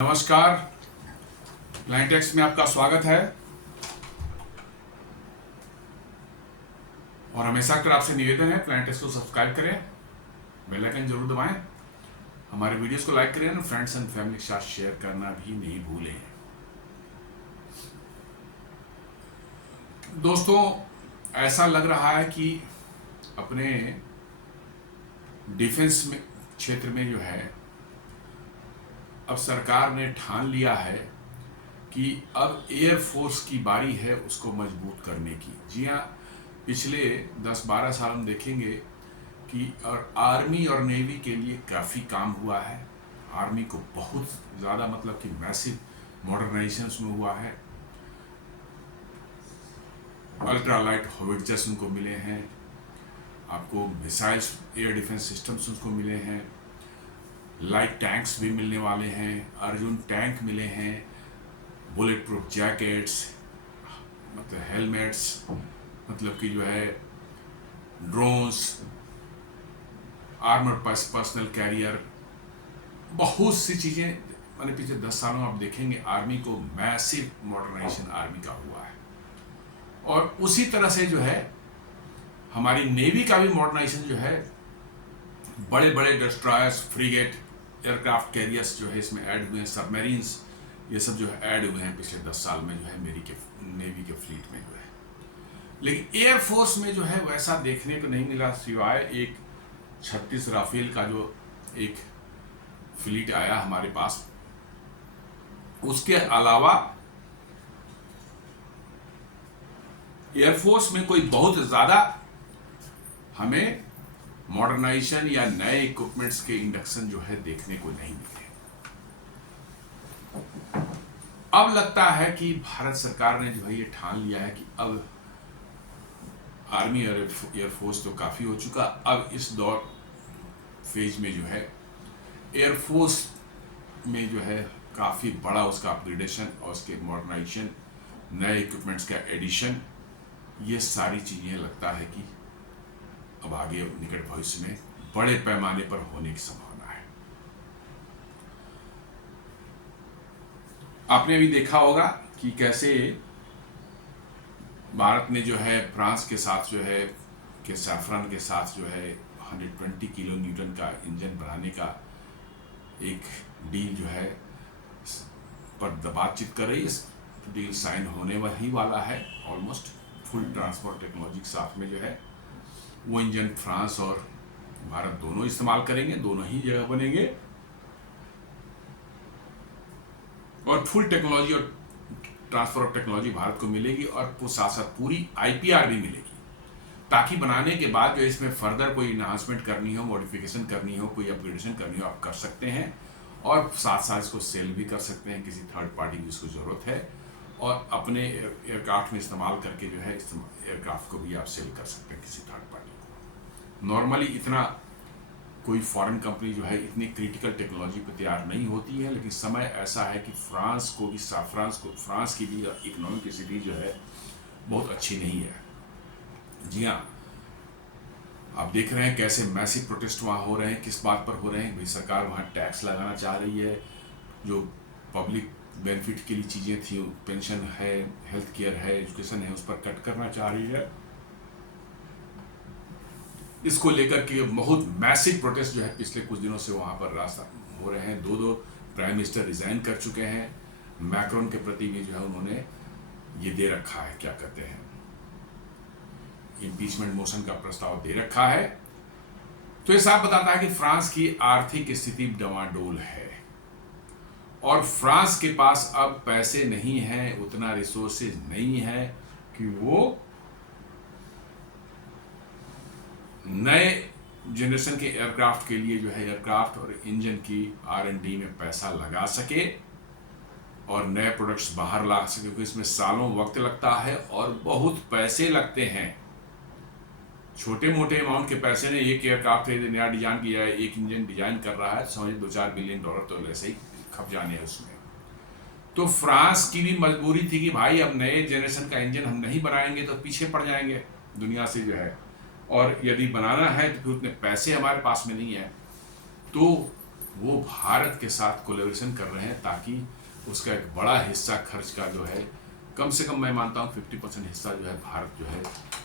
नमस्कार, प्लानिटेक्स में आपका स्वागत है। और हमेशा कर आपसे निवेदन है, प्लानिटेक्स को सब्सक्राइब करें, बेल आइकन जरूर दबाएं, हमारे वीडियोस को लाइक करें और फ्रेंड्स एंड फैमिली के साथ शेयर करना भी नहीं भूलें। दोस्तों, ऐसा लग रहा है कि अपने डिफेंस में क्षेत्र में जो है, अब सरकार ने ठान लिया है कि अब एयरफोर्स की बारी है उसको मजबूत करने की। जी हाँ, पिछले 10-12 साल हम देखेंगे कि और आर्मी और नेवी के लिए काफ़ी काम हुआ है। आर्मी को बहुत ज़्यादा मतलब कि मैसिव मॉडर्नाइजेशन में हुआ है। अल्ट्रा लाइट हॉविट्जर्स उनको मिले हैं, आपको मिसाइल्स एयर डिफेंस सिस्टम्स उनको मिले हैं, लाइट टैंक्स भी मिलने वाले हैं, अर्जुन टैंक मिले हैं, बुलेट प्रूफ जैकेट्स, मतलब हेलमेट्स, मतलब कि जो है ड्रोन्स, आर्मर पर्सनल कैरियर, बहुत सी चीज़ें मैंने पिछले 10 सालों में आप देखेंगे आर्मी को मैसिव मॉडर्नाइजेशन आर्मी का हुआ है। और उसी तरह से जो है हमारी नेवी का भी मॉडर्नाइजेशन जो है, बड़े बड़े डिस्ट्रॉयर्स, फ्रिगेट, एयरक्राफ्ट कैरियर्स जो है इसमें ऐड हुए हैं, सबमरीन्स, ये सब जो है ऐड हुए हैं पिछले 10 साल में जो है नेवी के फ्लीट में जो है। लेकिन एयरफोर्स में जो है वैसा देखने को नहीं मिला, सिवाय एक 36 राफेल का जो एक फ्लीट आया हमारे पास। उसके अलावा एयरफोर्स में कोई बहुत ज़्यादा हमें मॉडर्नाइजेशन या नए इक्विपमेंट्स के इंडक्शन जो है देखने को नहीं मिले। अब लगता है कि भारत सरकार ने जो है ये ठान लिया है कि अब आर्मी और एयरफोर्स तो काफ़ी हो चुका, अब इस दौर फेज में जो है एयरफोर्स में जो है काफ़ी बड़ा उसका अपग्रेडेशन और उसके मॉडर्नाइजेशन, नए इक्विपमेंट्स का एडिशन, ये सारी चीज़ें लगता है कि अब आगे निकट भविष्य में बड़े पैमाने पर होने की संभावना है। आपने अभी देखा होगा कि कैसे भारत ने जो है फ्रांस के साथ जो है के सैफरन के साथ जो है 120 किलो न्यूटन का इंजन बनाने का एक डील जो है पर बातचीत कर रही है। डील साइन होने ही वाला है, ऑलमोस्ट फुल ट्रांसपोर्ट टेक्नोलॉजी के साथ में जो है वो इंजन फ्रांस और भारत दोनों इस्तेमाल करेंगे, दोनों ही जगह बनेंगे और फुल टेक्नोलॉजी और ट्रांसफर ऑफ टेक्नोलॉजी भारत को मिलेगी और साथ साथ पूरी आईपीआर भी मिलेगी, ताकि बनाने के बाद जो इसमें फर्दर कोई इन्हांसमेंट करनी हो, मॉडिफिकेशन करनी हो, कोई अपग्रेडेशन करनी हो, आप कर सकते हैं और साथ साथ इसको सेल भी कर सकते हैं किसी थर्ड पार्टी की इसको ज़रूरत है, और अपने एयरक्राफ्ट में इस्तेमाल करके जो है एयरक्राफ्ट को भी आप सेल कर सकते हैं किसी थर्ड पार्टी को। नॉर्मली इतना कोई फॉरेन कंपनी जो है इतनी क्रिटिकल टेक्नोलॉजी पर तैयार नहीं होती है, लेकिन समय ऐसा है कि फ्रांस की भी इकोनॉमिक स्थिति जो है बहुत अच्छी नहीं है। जी हाँ, आप देख रहे हैं कैसे मैसिव प्रोटेस्ट वहाँ हो रहे हैं, किस बात पर हो रहे हैं भाई, सरकार वहाँ टैक्स लगाना चाह रही है, जो पब्लिक बेनिफिट के लिए चीज़ें थी, पेंशन है, हेल्थ केयर है, एजुकेशन है, उस पर कट करना चाह रही है। इसको लेकर के बहुत मैसिव प्रोटेस्ट जो है पिछले कुछ दिनों से वहाँ पर रास्ता हो रहे हैं। दो प्राइम मिनिस्टर रिजाइन कर चुके हैं, मैक्रोन के प्रति भी जो है उन्होंने ये दे रखा है, क्या कहते हैं, इम्पीचमेंट मोशन का प्रस्ताव दे रखा है। तो ये साफ बताता है कि फ्रांस की आर्थिक स्थिति डवाडोल है और फ्रांस के पास अब पैसे नहीं हैं, उतना रिसोर्सेज नहीं है कि वो नए जनरेशन के एयरक्राफ्ट के लिए जो है एयरक्राफ्ट और इंजन की R&D में पैसा लगा सके और नए प्रोडक्ट्स बाहर ला सके, क्योंकि इसमें सालों वक्त लगता है और बहुत पैसे लगते हैं। छोटे मोटे अमाउंट के पैसे ने, एक एयरक्राफ्ट नया डिजाइन किया है, एक इंजन डिजाइन कर रहा है, समझ $2-4 बिलियन तो वैसे ही खप जाने हैं उसमें। तो फ्रांस की भी मजबूरी थी कि भाई अब नए जनरेशन का इंजन हम नहीं बनाएंगे तो पीछे पड़ जाएंगे दुनिया से जो है, और यदि बनाना है तो फिर उतने पैसे हमारे पास में नहीं है। तो वो भारत के साथ कोलैबोरेशन कर रहे हैं ताकि उसका एक बड़ा हिस्सा खर्च का जो है, कम से कम मैं मानता हूँ 50% हिस्सा जो है भारत जो है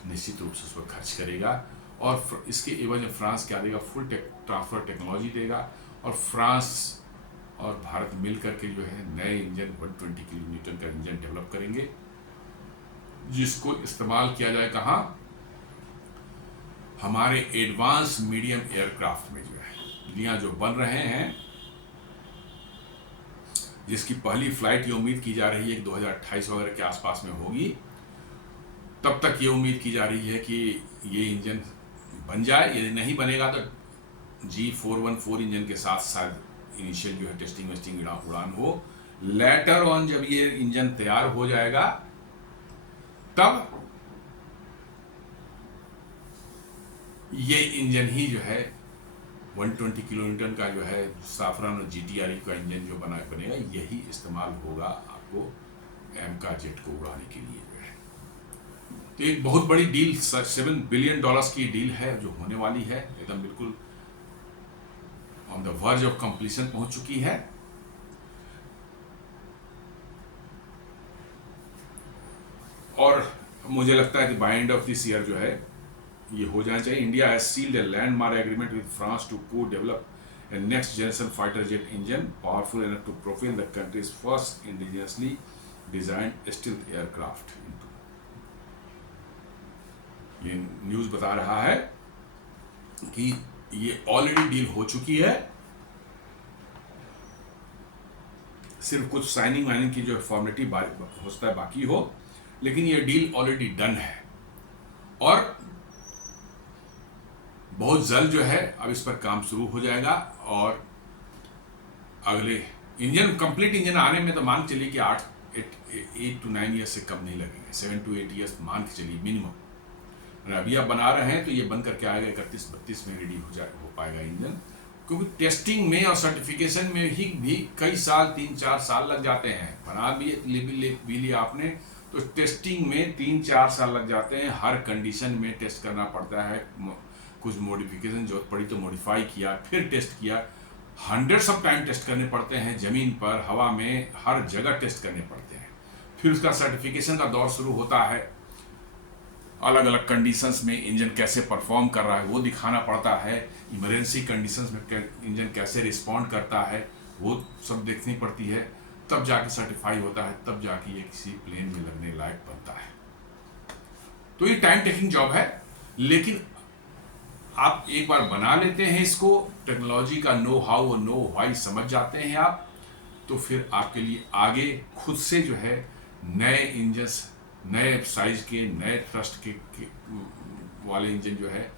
निश्चित रूप से उस पर खर्च करेगा। और इसके एवज में फ्रांस क्या देगा, फुल ट्रांसफर टेक्नोलॉजी देगा, और फ्रांस और भारत मिल करके जो है नए इंजन 120 किलोमीटर का इंजन डेवलप करेंगे, जिसको इस्तेमाल किया जाए कहाँ, हमारे एडवांस मीडियम एयरक्राफ्ट में जो है यहाँ जो बन रहे हैं, जिसकी पहली फ्लाइट ये उम्मीद की जा रही है कि 2028 वगैरह के आसपास में होगी। तब तक ये उम्मीद की जा रही है कि ये इंजन बन जाए। यदि नहीं बनेगा तो G414 इंजन के साथ शायद इनिशियल जो है टेस्टिंग वेस्टिंग उड़ान हो। लेटर ऑन जब ये इंजन तैयार हो जाएगा तब ये इंजन ही जो है 120 किलोमीटर का जो है साफरान और GTR का इंजन जो बनेगा, यही इस्तेमाल होगा आपको एमका जेट को उड़ाने के लिए जो है। तो एक बहुत बड़ी डील, $7 बिलियन की डील है जो होने वाली है, एकदम बिल्कुल on the verge of completion पहुंच चुकी है। और मुझे लगता है कि by end of this year जो है ये हो जाना चाहिए। India has sealed a landmark agreement with France to को develop a next generation fighter jet engine powerful enough to propel the country's first indigenously designed stealth aircraft into। ये news बता रहा है कि ये ऑलरेडी डील हो चुकी है, सिर्फ कुछ साइनिंग वाइनिंग की जो फॉर्मेलिटी होता है बाकी हो, लेकिन ये डील ऑलरेडी डन है। और बहुत जल्द जो है अब इस पर काम शुरू हो जाएगा, और अगले इंजन कंप्लीट इंजन आने में तो मान के चलिए कि 8 to 9 ईयर्स से कम नहीं लगेंगे, 7 to 8 ईयर्स मान के चलिए मिनिमम। अभी आप बना रहे हैं तो ये बन करके आएगा 31-32 में रेडी हो पाएगा इंजन, क्योंकि टेस्टिंग में और सर्टिफिकेशन में ही भी कई साल, 3-4 साल लग जाते हैं। बना भी लिया आपने तो टेस्टिंग में 3-4 साल लग जाते हैं। हर कंडीशन में टेस्ट करना पड़ता है, कुछ मॉडिफिकेशन जो पड़ी तो मॉडिफाई किया, फिर टेस्ट किया, हंड्रेड्स ऑफ टाइम टेस्ट करने पड़ते हैं, ज़मीन पर, हवा में, हर जगह टेस्ट करने पड़ते हैं। फिर उसका सर्टिफिकेशन का दौर शुरू होता है, अलग अलग कंडीशंस में इंजन कैसे परफॉर्म कर रहा है वो दिखाना पड़ता है, इमरजेंसी कंडीशंस में इंजन कैसे रिस्पॉन्ड करता है वो सब देखनी पड़ती है, तब जाके सर्टिफाई होता है, तब जाके ये किसी प्लेन में लगने लायक बनता है। तो ये टाइम टेकिंग जॉब है, लेकिन आप एक बार बना लेते हैं इसको, टेक्नोलॉजी का नो हाउ और नो व्हाई समझ जाते हैं आप, तो फिर आपके लिए आगे खुद से जो है नए इंजन्स, नए साइज के, नए थ्रस्ट के वाले इंजन जो है,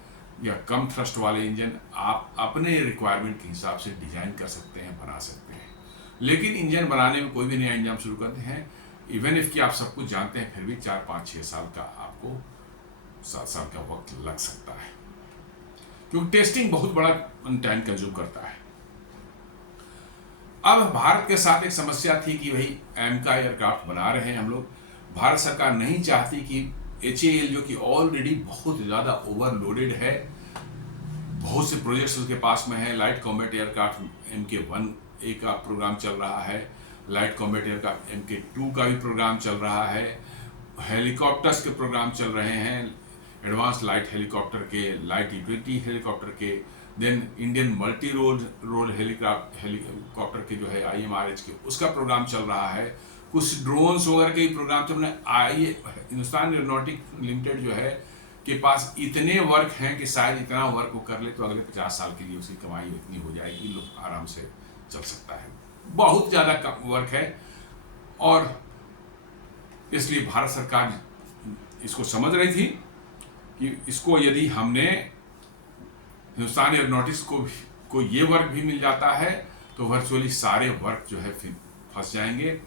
या कम थ्रस्ट वाले इंजन आप अपने रिक्वायरमेंट के हिसाब से डिजाइन कर सकते हैं, बना सकते हैं। लेकिन इंजन बनाने में कोई भी नया इंजन शुरू करते हैं, इवन इफ कि आप सब कुछ जानते हैं, फिर भी 4-5-6 साल का आपको 7 साल का वक्त लग सकता है, क्योंकि टेस्टिंग बहुत बड़ा टाइम कंज्यूम करता है। अब भारत के साथ एक समस्या थी कि भाई एमका एयरक्राफ्ट बना रहे हैं हम लोग, भारत सरकार नहीं चाहती कि HAL जो कि ऑलरेडी बहुत ज़्यादा ओवरलोडेड है, बहुत से प्रोजेक्ट्स उसके पास में है, लाइट कॉम्बैट एयरक्राफ्ट MK-1A का प्रोग्राम चल रहा है, लाइट कॉम्बैट एयरक्राफ्ट MK-2 का भी प्रोग्राम चल रहा है, हेलीकॉप्टर्स के प्रोग्राम चल रहे हैं, एडवांस लाइट हेलीकॉप्टर के, लाइट E-20 हेलीकॉप्टर के, then Indian multi role helicopter के जो है IMRH के, उसका प्रोग्राम चल रहा है, कुछ ड्रोन्स वगैरह के प्रोग्राम चल रहे हैं। हिंदुस्तान एरोनॉटिक लिमिटेड जो है के पास इतने वर्क हैं कि शायद इतना वर्क वो कर ले तो अगले 50 साल के लिए उसकी कमाई इतनी हो जाएगी, लोग आराम से चल सकता है। बहुत ज़्यादा वर्क है, और इसलिए भारत सरकार इसको समझ रही थी कि इसको यदि हमने हिंदुस्तान एरोनॉटिक्स को ये वर्क भी मिल जाता है तो वर्चुअली सारे वर्क जो है फिर फंस जाएंगे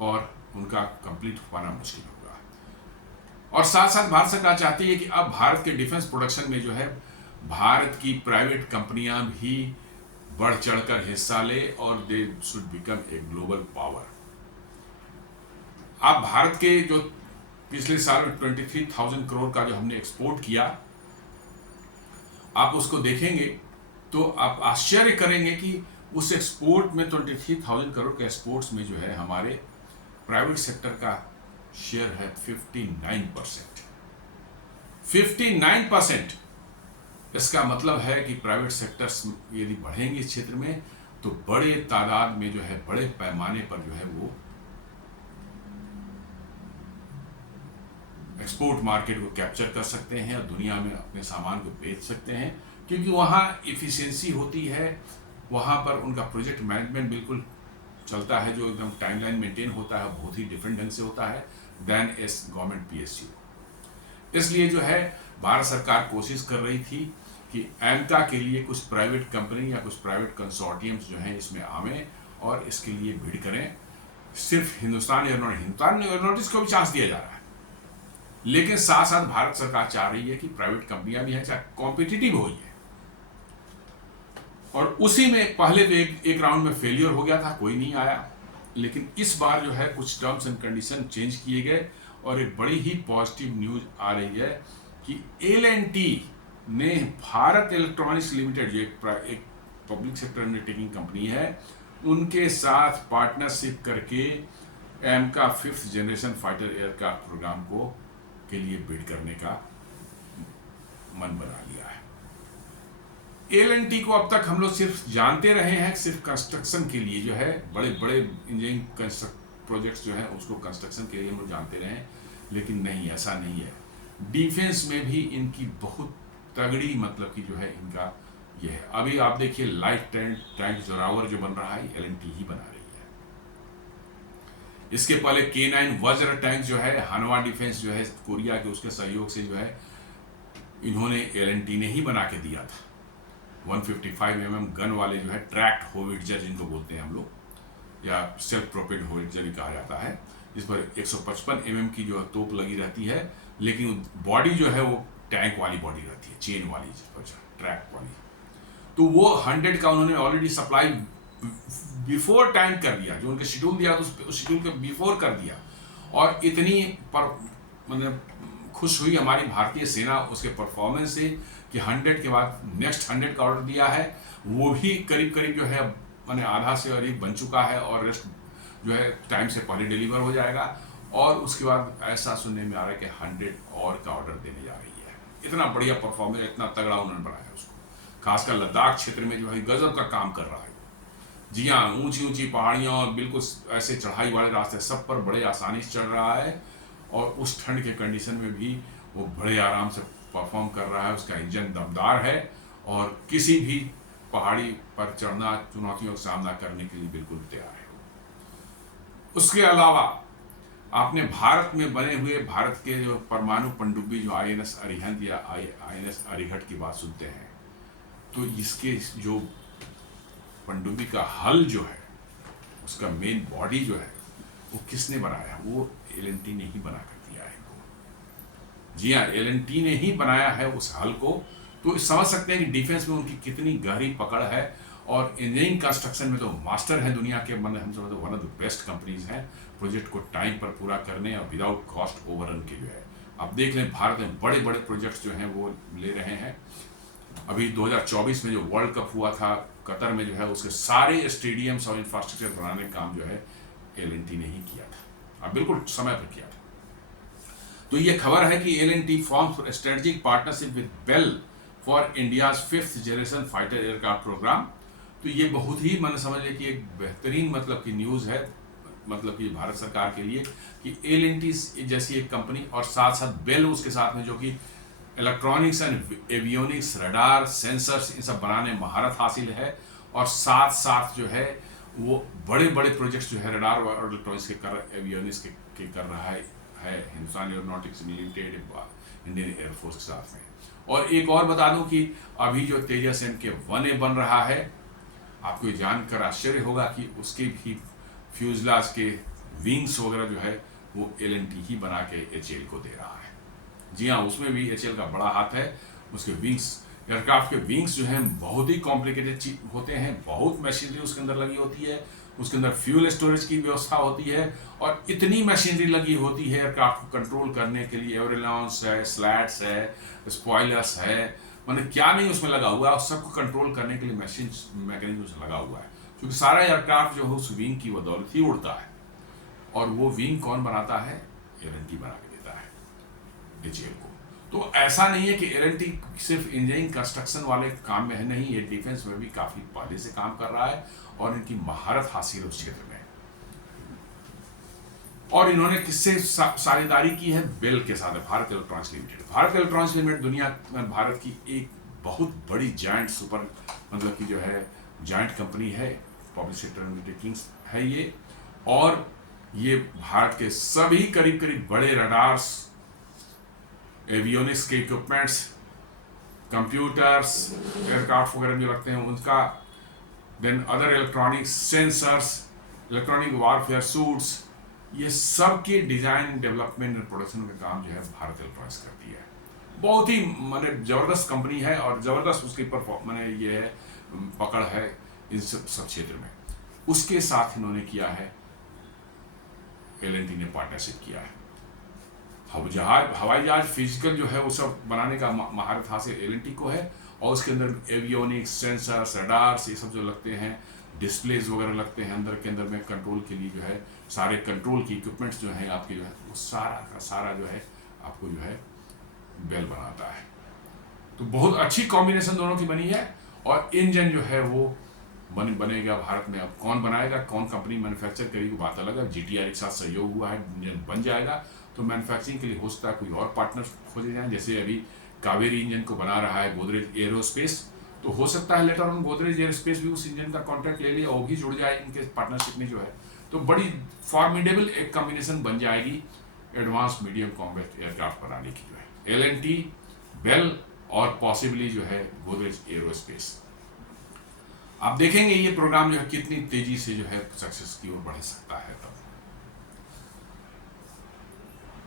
और उनका कंप्लीट हो पाना मुश्किल होगा। और साथ साथ भारत सरकार चाहती है कि अब भारत के डिफेंस प्रोडक्शन में जो है भारत की प्राइवेट कंपनियां भी बढ़ चढ़कर हिस्सा ले, और they should become a global power. अब भारत के जो पिछले साल में 23,000 करोड़ का जो हमने एक्सपोर्ट किया, आप उसको देखेंगे तो आप आश्चर्य करेंगे कि उस एक्सपोर्ट में 23,000 करोड़ के एक्सपोर्ट्स में जो है हमारे प्राइवेट सेक्टर का शेयर है 59%। 59%। इसका मतलब है कि प्राइवेट सेक्टर्स यदि बढ़ेंगे इस क्षेत्र में तो बड़े तादाद में जो है, बड़े पैमाने पर जो है वो एक्सपोर्ट मार्केट को कैप्चर कर सकते हैं और दुनिया में अपने सामान को बेच सकते हैं, क्योंकि वहाँ इफ़िशियंसी होती है, वहाँ पर उनका प्रोजेक्ट मैनेजमेंट बिल्कुल चलता है, जो एकदम टाइमलाइन मेंटेन होता है, बहुत ही डिफरेंट ढंग से होता है दैन एस गवर्नमेंट PSU। इसलिए जो है भारत सरकार कोशिश कर रही थी कि एमका के लिए कुछ प्राइवेट कंपनी या कुछ प्राइवेट कंसोर्टियम्स जो हैं इसमें आवें और इसके लिए बिड करें। सिर्फ हिंदुस्तान एयरोनॉटिक्स को भी चांस दिया जा रहा है, लेकिन साथ साथ भारत सरकार चाह रही है कि प्राइवेट कंपनियां भी हैं, चाहे कॉम्पिटिटिव हो है। और उसी में पहले तो एक राउंड में फेलियर हो गया था, कोई नहीं आया, लेकिन इस बार जो है कुछ टर्म्स एंड कंडीशन चेंज किए गए और एक बड़ी ही पॉजिटिव न्यूज आ रही है कि L&T ने भारत इलेक्ट्रॉनिक्स लिमिटेड, जो एक पब्लिक सेक्टर अंडरटेकिंग कंपनी है, उनके साथ पार्टनरशिप करके AMCA 5th generation fighter aircraft programme को के लिए बिड करने का मन बना लिया है। L&T को अब तक हम लोग सिर्फ जानते रहे हैं, सिर्फ कंस्ट्रक्शन के लिए जो है, बड़े बड़े इंजीनियरिंग प्रोजेक्ट्स जो है उसको कंस्ट्रक्शन के लिए हम लोग जानते रहे हैं, लेकिन नहीं, ऐसा नहीं है। डिफेंस में भी इनकी बहुत तगड़ी मतलब कि जो है इनका ये है। अभी आप देखिए लाइट टैंक जोरावर जो बन रहा है L&T ही बना रही है। इसके पहले K9 वज्र टैंक जो है हनवा डिफेंस जो है कोरिया के, उसके सहयोग से जो है इन्होंने L&T ने ही बना के दिया था। 155 mm गन वाले जो है ट्रैक्ट होविट्जर जिनको बोलते हैं हम लोग, या सेल्फ प्रोपेल्ड होविट्जर भी कहा जाता है, जिस पर 155 mm की जो है तोप लगी रहती है, लेकिन बॉडी जो है वो टैंक वाली बॉडी रहती है, चेन वाली, जिस पर ट्रैक वाली। तो वो 100 का उन्होंने ऑलरेडी सप्लाई बिफोर टाइम कर दिया, जो उनके शेड्यूल दिया तो उस शेड्यूल के बिफोर कर दिया। और इतनी पर मतलब खुश हुई हमारी भारतीय सेना उसके परफॉर्मेंस से कि 100 के बाद नेक्स्ट 100 का ऑर्डर दिया है, वो भी करीब करीब जो है मैंने आधा से अधिक बन चुका है और रेस्ट जो है टाइम से पहले डिलीवर हो जाएगा। और उसके बाद ऐसा सुनने में आ रहा है कि 100 और का ऑर्डर देने जा रही है। इतना बढ़िया परफॉर्मेंस, इतना तगड़ा उन्होंने बनाया उसको, खासकर लद्दाख क्षेत्र में जो है गजब का काम कर रहा है। जी हाँ, ऊंची ऊंची पहाड़ियाँ और बिल्कुल ऐसे चढ़ाई वाले रास्ते, सब पर बड़े आसानी से चढ़ रहा है और उस ठंड के कंडीशन में भी वो बड़े आराम से परफॉर्म कर रहा है। उसका इंजन दमदार है और किसी भी पहाड़ी पर चढ़ना, चुनौतियों का सामना करने के लिए बिल्कुल तैयार है। उसके अलावा आपने भारत में बने हुए भारत के जो परमाणु पनडुब्बी जो INS अरिहंत या INS अरिहट की बात सुनते हैं, तो इसके जो पनडुब्बी का हल जो है, उसका मेन बॉडी जो है, वो किसने बनाया? वो L&T ने ही बना कर दिया है इनको। जी हाँ, L&T ने ही बनाया है उस हल को। तो समझ सकते हैं कि डिफेंस में उनकी कितनी गहरी पकड़ है और इंजीनियरिंग कंस्ट्रक्शन में तो मास्टर है दुनिया के, मतलब हम समझते one of the best companies हैं प्रोजेक्ट को टाइम पर पूरा करने और विदाउट कॉस्ट ओवररन के जो है। आप देख लें भारत में बड़े बड़े प्रोजेक्ट्स जो हैं वो ले रहे हैं। अभी 2024 में जो वर्ल्ड कप हुआ था कतर में जो है, उसके सारे स्टेडियम्स और इंफ्रास्ट्रक्चर बनाने का काम जो है L&T ने ही किया था, अब बिल्कुल समय पर किया था। तो ये खबर है कि L&T forms strategic partnership with BEL for India's 5th generation fighter aircraft programme. तो ये बहुत ही मैंने समझ लिया कि एक बेहतरीन मतलब की न्यूज़ है, मतलब कि भारत सरकार के लिए कि L&T जैसी एक कंपनी और साथ साथ बेल उसके साथ में, जो कि electronics and avionics, radar, sensors, इन सब बनाने में महारत हासिल है, और साथ साथ जो है वो बड़े बड़े प्रोजेक्ट्स जो है रडार और इलेक्ट्रॉनिक्स के एवियोनिक्स के कर रहा है Hindustan aeronautics limited, Indian air force के साथ में। और एक और बता दूं कि अभी जो तेजस MK-1A बन रहा है, आपको ये जानकर आश्चर्य होगा कि उसके भी फ्यूजलाज के विंग्स वगैरह जो है वो L&T ही बना के HAL को दे रहा है। जी हाँ, उसमें भी HAL का बड़ा हाथ है। उसके विंग्स, एयरक्राफ्ट के विंग्स जो हैं बहुत ही कॉम्प्लिकेटेड होते हैं, बहुत मशीनरी उसके अंदर लगी होती है, उसके अंदर फ्यूल स्टोरेज की व्यवस्था होती है और इतनी मशीनरी लगी होती है एयरक्राफ्ट को कंट्रोल करने के लिए। एवरेलॉन्स है, स्लैट्स है, स्पॉयलर्स है, मैंने क्या नहीं उसमें लगा हुआ है, और सबको कंट्रोल करने के लिए मैकेनिज्म उसमें लगा हुआ है। क्योंकि सारा एयरक्राफ्ट जो है उस विंग की बदौलत ही उड़ता है, और वो विंग कौन बनाता है? एल बना के देता है एचएएल को। तो ऐसा नहीं है कि एल सिर्फ इंजीनियरिंग कंस्ट्रक्शन वाले काम में है, नहीं, ये डिफेंस में भी काफी पहले से काम कर रहा है और इनकी महारत हासिल है उस क्षेत्र में। और इन्होंने किससे साझेदारी की है? बेल के साथ, Bharat electronics limited. Bharat electronics limited दुनिया में भारत की एक बहुत बड़ी जायंट सुपर मतलब कि जो है जायंट कंपनी है, पब्लिक सेक्टर अंडरटेकिंग्स है ये, और ये भारत के सभी करीब करीब बड़े रडार्स, एवियोनिक्स के इक्विपमेंट्स, कंप्यूटर्स, एयरक्राफ्ट वगैरह जो रखते हैं उनका, then other electronics, sensors, electronic warfare suits, ये सब के डिजाइन, डेवलपमेंट और प्रोडक्शन का काम जो है भारत इलेक्ट्रॉनिक्स करती है। बहुत ही माने जबरदस्त कंपनी है और जबरदस्त उसकी माने ये है पकड़ है इन सब क्षेत्र में। उसके साथ इन्होंने किया है, एल&टी ने पार्टनरशिप किया है। हवाई जहाज फिजिकल जो है वो सब बनाने का महारत हासिल एल&टी को है, और उसके अंदर एवियोनिक्स, सेंसर्स, रडार्स, ये सब जो लगते हैं, डिस्प्लेज वगैरह लगते हैं अंदर के अंदर में कंट्रोल के लिए जो है, सारे कंट्रोल की इक्विपमेंट्स जो हैं आपके जो है वो सारा का सारा जो है आपको जो है बेल बनाता है। तो बहुत अच्छी कॉम्बिनेशन दोनों की बनी है, और इंजन जो है वो बनेगा भारत में। अब कौन बनाएगा, कौन कंपनी मैन्युफैक्चर करेगी बात अलग है। जीटीआर के साथ सहयोग हुआ है, इंजन बन जाएगा, तो मैन्युफैक्चरिंग के लिए हो सकता है कोई और पार्टनर खोजे जाए। जैसे अभी कावेरी इंजन को बना रहा है गोदरेज एरोस्पेस, तो हो सकता है लेटर ऑन गोदरेज एरोस्पेस भी उस इंजन का कॉन्ट्रैक्ट ले लिया, वो भी जुड़ जाए इनके पार्टनरशिप में जो है। तो बड़ी फॉर्मिडेबल एक कॉम्बिनेशन बन जाएगी एडवांस मीडियम कॉम्बैट एयरक्राफ्ट बनाने की जो है, एल&टी, बेल और पॉसिबली जो है गोदरेज एरोस्पेस। आप देखेंगे ये प्रोग्राम जो है कितनी तेजी से जो है सक्सेस की ओर बढ़ सकता है। तब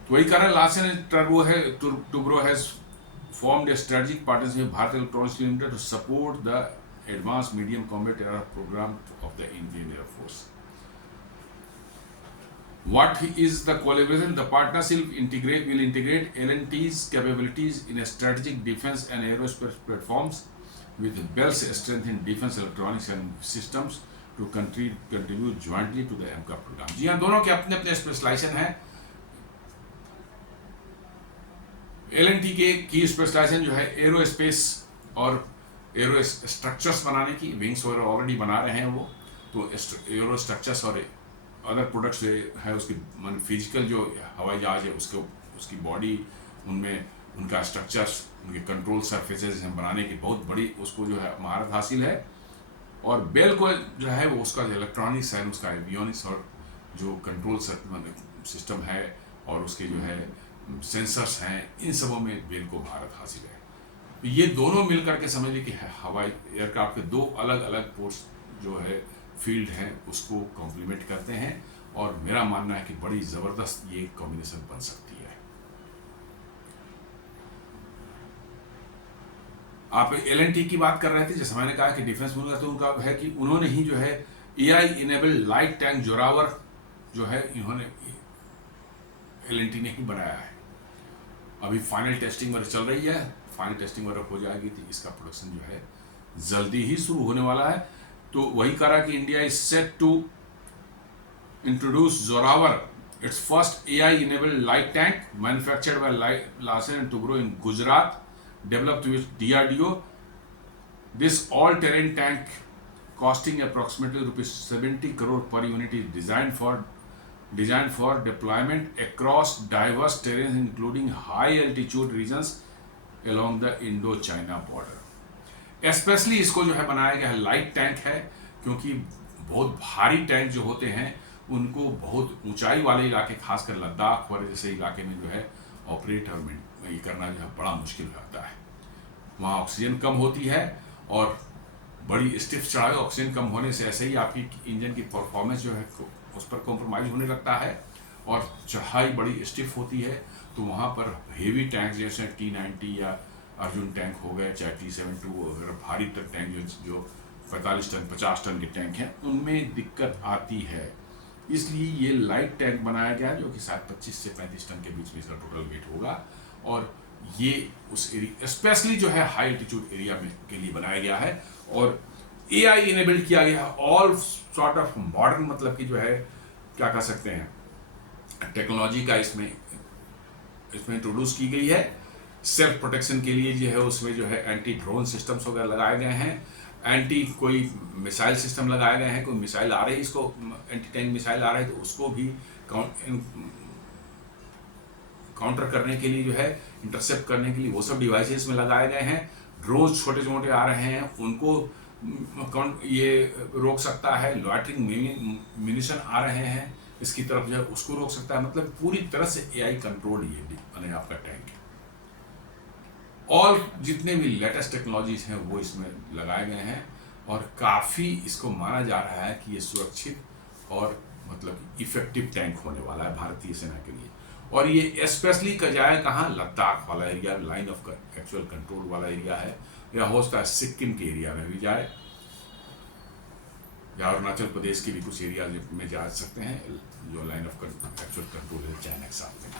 तो वही कारण Larsen Toubro has formed a strategic partnership with Bharat Electronics Limited to support the Advanced Medium Combat Aircraft program of the Indian Air Force. What is the collaboration? The partnership will integrate L&T's capabilities in a strategic defense and aerospace platforms with Bell's strength in defense electronics and systems to contribute jointly to the AMCA program. जी हाँ, दोनों के अपने अपने specialisation है। L&T की specialisation जो है aerospace और एरो स्ट्रक्चर्स बनाने की, विंग्स वगैरह ऑलरेडी बना रहे हैं वो, तो एरो स्ट्रक्चर्स और अदर प्रोडक्ट्स है उसकी मान फिजिकल जो हवाई जहाज है उसकी बॉडी, उनमें उनका स्ट्रक्चर्स, उनके कंट्रोल सरफेसेस हैं बनाने की बहुत बड़ी उसको जो है महारत हासिल है। और बेल को जो है वो उसका इलेक्ट्रॉनिक्स है, उसका एवियोनिक्स और जो कंट्रोल सिस्टम है और उसके जो है सेंसर्स हैं, इन सबों में बेल को भारत हासिल है। तो ये दोनों मिलकर के समझ लीजिए कि हवाई एयरक्राफ्ट के दो अलग अलग पोस्ट जो है फील्ड हैं उसको कॉम्प्लीमेंट करते हैं, और मेरा मानना है कि बड़ी ज़बरदस्त ये कॉम्बिनेशन बन सकती है। आप एल&टी की बात कर रहे थे, जैसे मैंने कहा कि डिफेंस मिल तो उनका है कि उन्होंने ही जो है AI enabled light tank Zorawar जो है इन्होंने एल&टी ने ही बनाया है। अभी फाइनल टेस्टिंग वगैरह चल रही है, फाइनल टेस्टिंग वगैरह हो जाएगी तो इसका प्रोडक्शन जो है जल्दी ही शुरू होने वाला है। तो वही कहा कि India is set to introduce Zorawar, its first AI enabled light tank manufactured by Larsen and Toubro in Gujarat, developed with DRDO. This all-terrain tank costing approximately rupees 70 crore per unit is designed for deployment across diverse terrains including high altitude regions along the Indo-China border. Especially इसको जो है बनाया गया है light tank है, क्योंकि बहुत भारी टैंक जो होते हैं उनको बहुत ऊंचाई वाले इलाके खासकर लद्दाख वगैरह जैसे इलाके में जो है ऑपरेट और ये करना जो है बड़ा मुश्किल होता है। वहाँ ऑक्सीजन कम होती है और बड़ी स्टिफ चढ़ाई, ऑक्सीजन कम होने से ऐसे ही आपकी इंजन की परफॉर्मेंस जो है उस पर कॉम्प्रोमाइज़ होने लगता है, और चढ़ाई बड़ी स्टिफ होती है। तो वहाँ पर हेवी टैंक जैसे T90 या अर्जुन टैंक हो गए, चाहे T72 वगैरह भारी टैंक जो 45 टन 50 टन के टैंक हैं उनमें दिक्कत आती है। इसलिए ये लाइट टैंक बनाया गया जो कि शायद 25 से 35 टन के बीच में इसका टोटल वेट होगा, और ये उस एरिया स्पेशली जो है हाई एल्टीट्यूड एरिया में के लिए बनाया गया है। और AI इनेबल्ड किया गया, ऑल सॉर्ट ऑफ मॉडर्न मतलब कि जो है क्या कह सकते हैं टेक्नोलॉजी का इसमें इंट्रोड्यूस की गई है। सेल्फ प्रोटेक्शन के लिए जो है उसमें जो है एंटी ड्रोन सिस्टम्स वगैरह लगाए गए हैं, एंटी कोई मिसाइल सिस्टम लगाए गए हैं, कोई मिसाइल आ रही है इसको एंटी टैंक मिसाइल आ रही है तो उसको भी काउंटर करने के लिए जो है इंटरसेप्ट करने के लिए वो सब डिवाइसेस में लगाए गए हैं। ड्रोन छोटे छोटे आ रहे हैं उनको ये रोक सकता है, लॉइटरिंग म्यूनिशन आ रहे हैं इसकी तरफ जो है उसको रोक सकता है। मतलब पूरी तरह से AI कंट्रोल ये बने आपका टैंक है। और जितने भी लेटेस्ट टेक्नोलॉजीज हैं वो इसमें लगाए गए हैं और काफ़ी इसको माना जा रहा है कि ये सुरक्षित और मतलब इफेक्टिव टैंक होने वाला है भारतीय सेना के लिए। और ये स्पेशली का जाए कहाँ, लद्दाख वाला area, line of actual control वाला एरिया है, या हो सकता है सिक्किम के एरिया में भी जाए, या अरुणाचल प्रदेश के भी कुछ एरिया में जा सकते हैं जो लाइन ऑफ एक्चुअल कंट्रोल है चाइना के साथ में,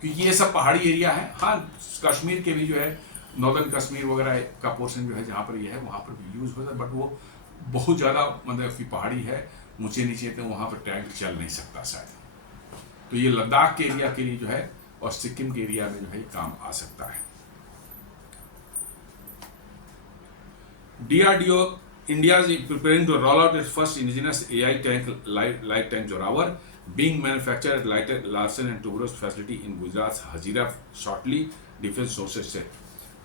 क्योंकि ये सब पहाड़ी एरिया है। हाँ, कश्मीर के भी जो है नॉर्दर्न कश्मीर वगैरह का पोर्शन जो है जहाँ पर ये है वहाँ पर भी यूज़ होता है, बट वो बहुत ज़्यादा मतलब कि पहाड़ी है, ऊंचे नीचे, तो वहाँ पर टैंक चल नहीं सकता शायद। तो ये लद्दाख के एरिया के लिए जो है और सिक्किम के एरिया में जो है काम आ सकता है। DRDO India is preparing to roll out its first indigenous AI tank, light tank Zorawar, being manufactured at Larsen and Toubro's facility in Gujarat's Hazira shortly, defense sources said.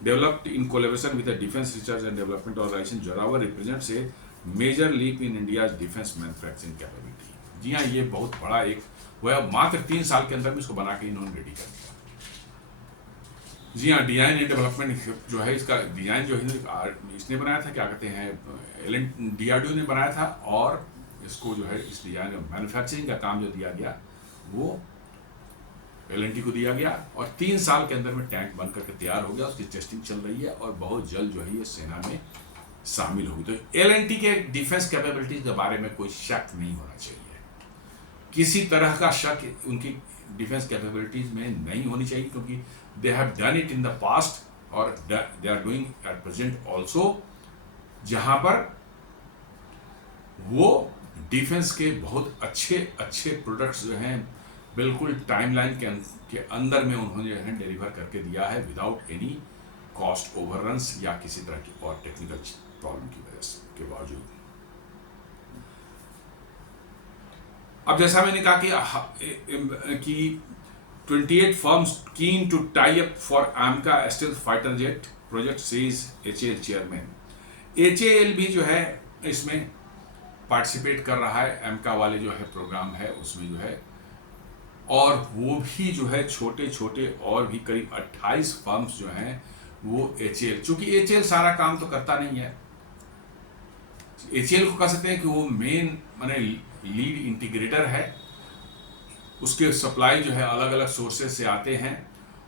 Developed in collaboration with the Defense Research and Development Organization, Zorawar represents a major leap in India's defense manufacturing capability. जी हाँ, ये बहुत बड़ा एक हुआ, मात्र 3 साल के अंदर में इसको बना के इन्होंने रेडी कर दिया। जी हाँ, डिजाइन एंड डेवलपमेंट जो है इसका डिजाइन जो है इसने बनाया था, क्या कहते हैं DRDO ने बनाया था, और इसको जो है इस डिजाइन मैन्युफैक्चरिंग का काम जो दिया गया वो L&T को दिया गया, और 3 साल के अंदर में टैंक बन करके तैयार हो गया, उसकी टेस्टिंग चल रही है और बहुत जल्द जो है ये सेना में शामिल होगी। तो L&T के डिफेंस कैपेबिलिटीज के बारे में कोई शक नहीं होना चाहिए, किसी तरह का शक उनकी डिफेंस कैपेबिलिटीज में नहीं होनी चाहिए, क्योंकि they have done it in the past और they are doing at present also, जहां पर वो डिफेंस के बहुत अच्छे प्रोडक्ट्स जो हैं बिल्कुल टाइमलाइन के अंदर में उन्होंने जो है डिलीवर करके दिया है विदाउट एनी कॉस्ट ओवररन्स या किसी तरह की और टेक्निकल प्रॉब्लम की वजह से के बावजूद। अब जैसा मैंने कहा कि 28 firms keen to tie up for AMCA stealth fighter jet project, says HAL chairman. HAL भी जो है इसमें पार्टिसिपेट कर रहा है, AMCA वाले जो है प्रोग्राम है उसमें जो है, और वो भी जो है छोटे छोटे और भी करीब 28 फर्म्स जो हैं वो HAL, चूंकि HAL सारा काम तो करता नहीं है, HAL को कह सकते हैं कि वो मेन माने लीड इंटीग्रेटर है, उसके सप्लाई जो है अलग अलग सोर्सेज से आते हैं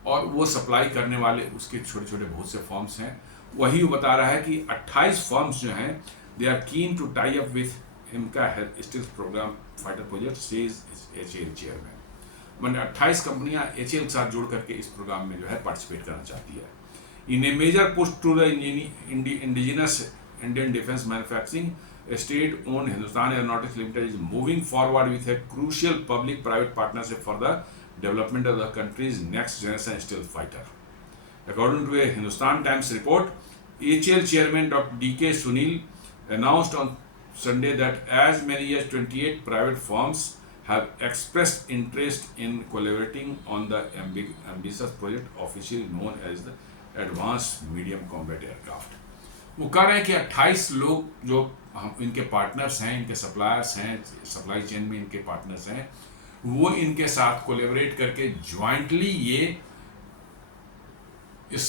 और वो सप्लाई करने वाले उसके छोटे छोटे बहुत से फर्म्स हैं। वही वो बता रहा है कि 28 फर्म्स जो हैं they are keen to tie up with AMCA stealth programme fighter project, says HAL chairman. मैंने 28 कंपनियां HAL के साथ जोड़ करके इस प्रोग्राम में जो है पार्टिसिपेट करना चाहती है। In a major push to the indigenous Indian defence manufacturing, state-owned Hindustan Aeronautics Limited is moving forward with a crucial public-private partnership for the development of the country's next-generation stealth fighter. According to a Hindustan Times report, HAL chairman Dr. D.K. Sunil announced on Sunday that as many as 28 private firms have expressed interest in collaborating on the ambitious project officially known as the Advanced Medium Combat Aircraft. वो कह रहे हैं कि 28 लोग जो हम इनके partners हैं, इनके सप्लायर्स हैं, सप्लाई चेन में इनके पार्टनर्स हैं, वो इनके साथ कोलेबरेट करके ज्वाइंटली ये इस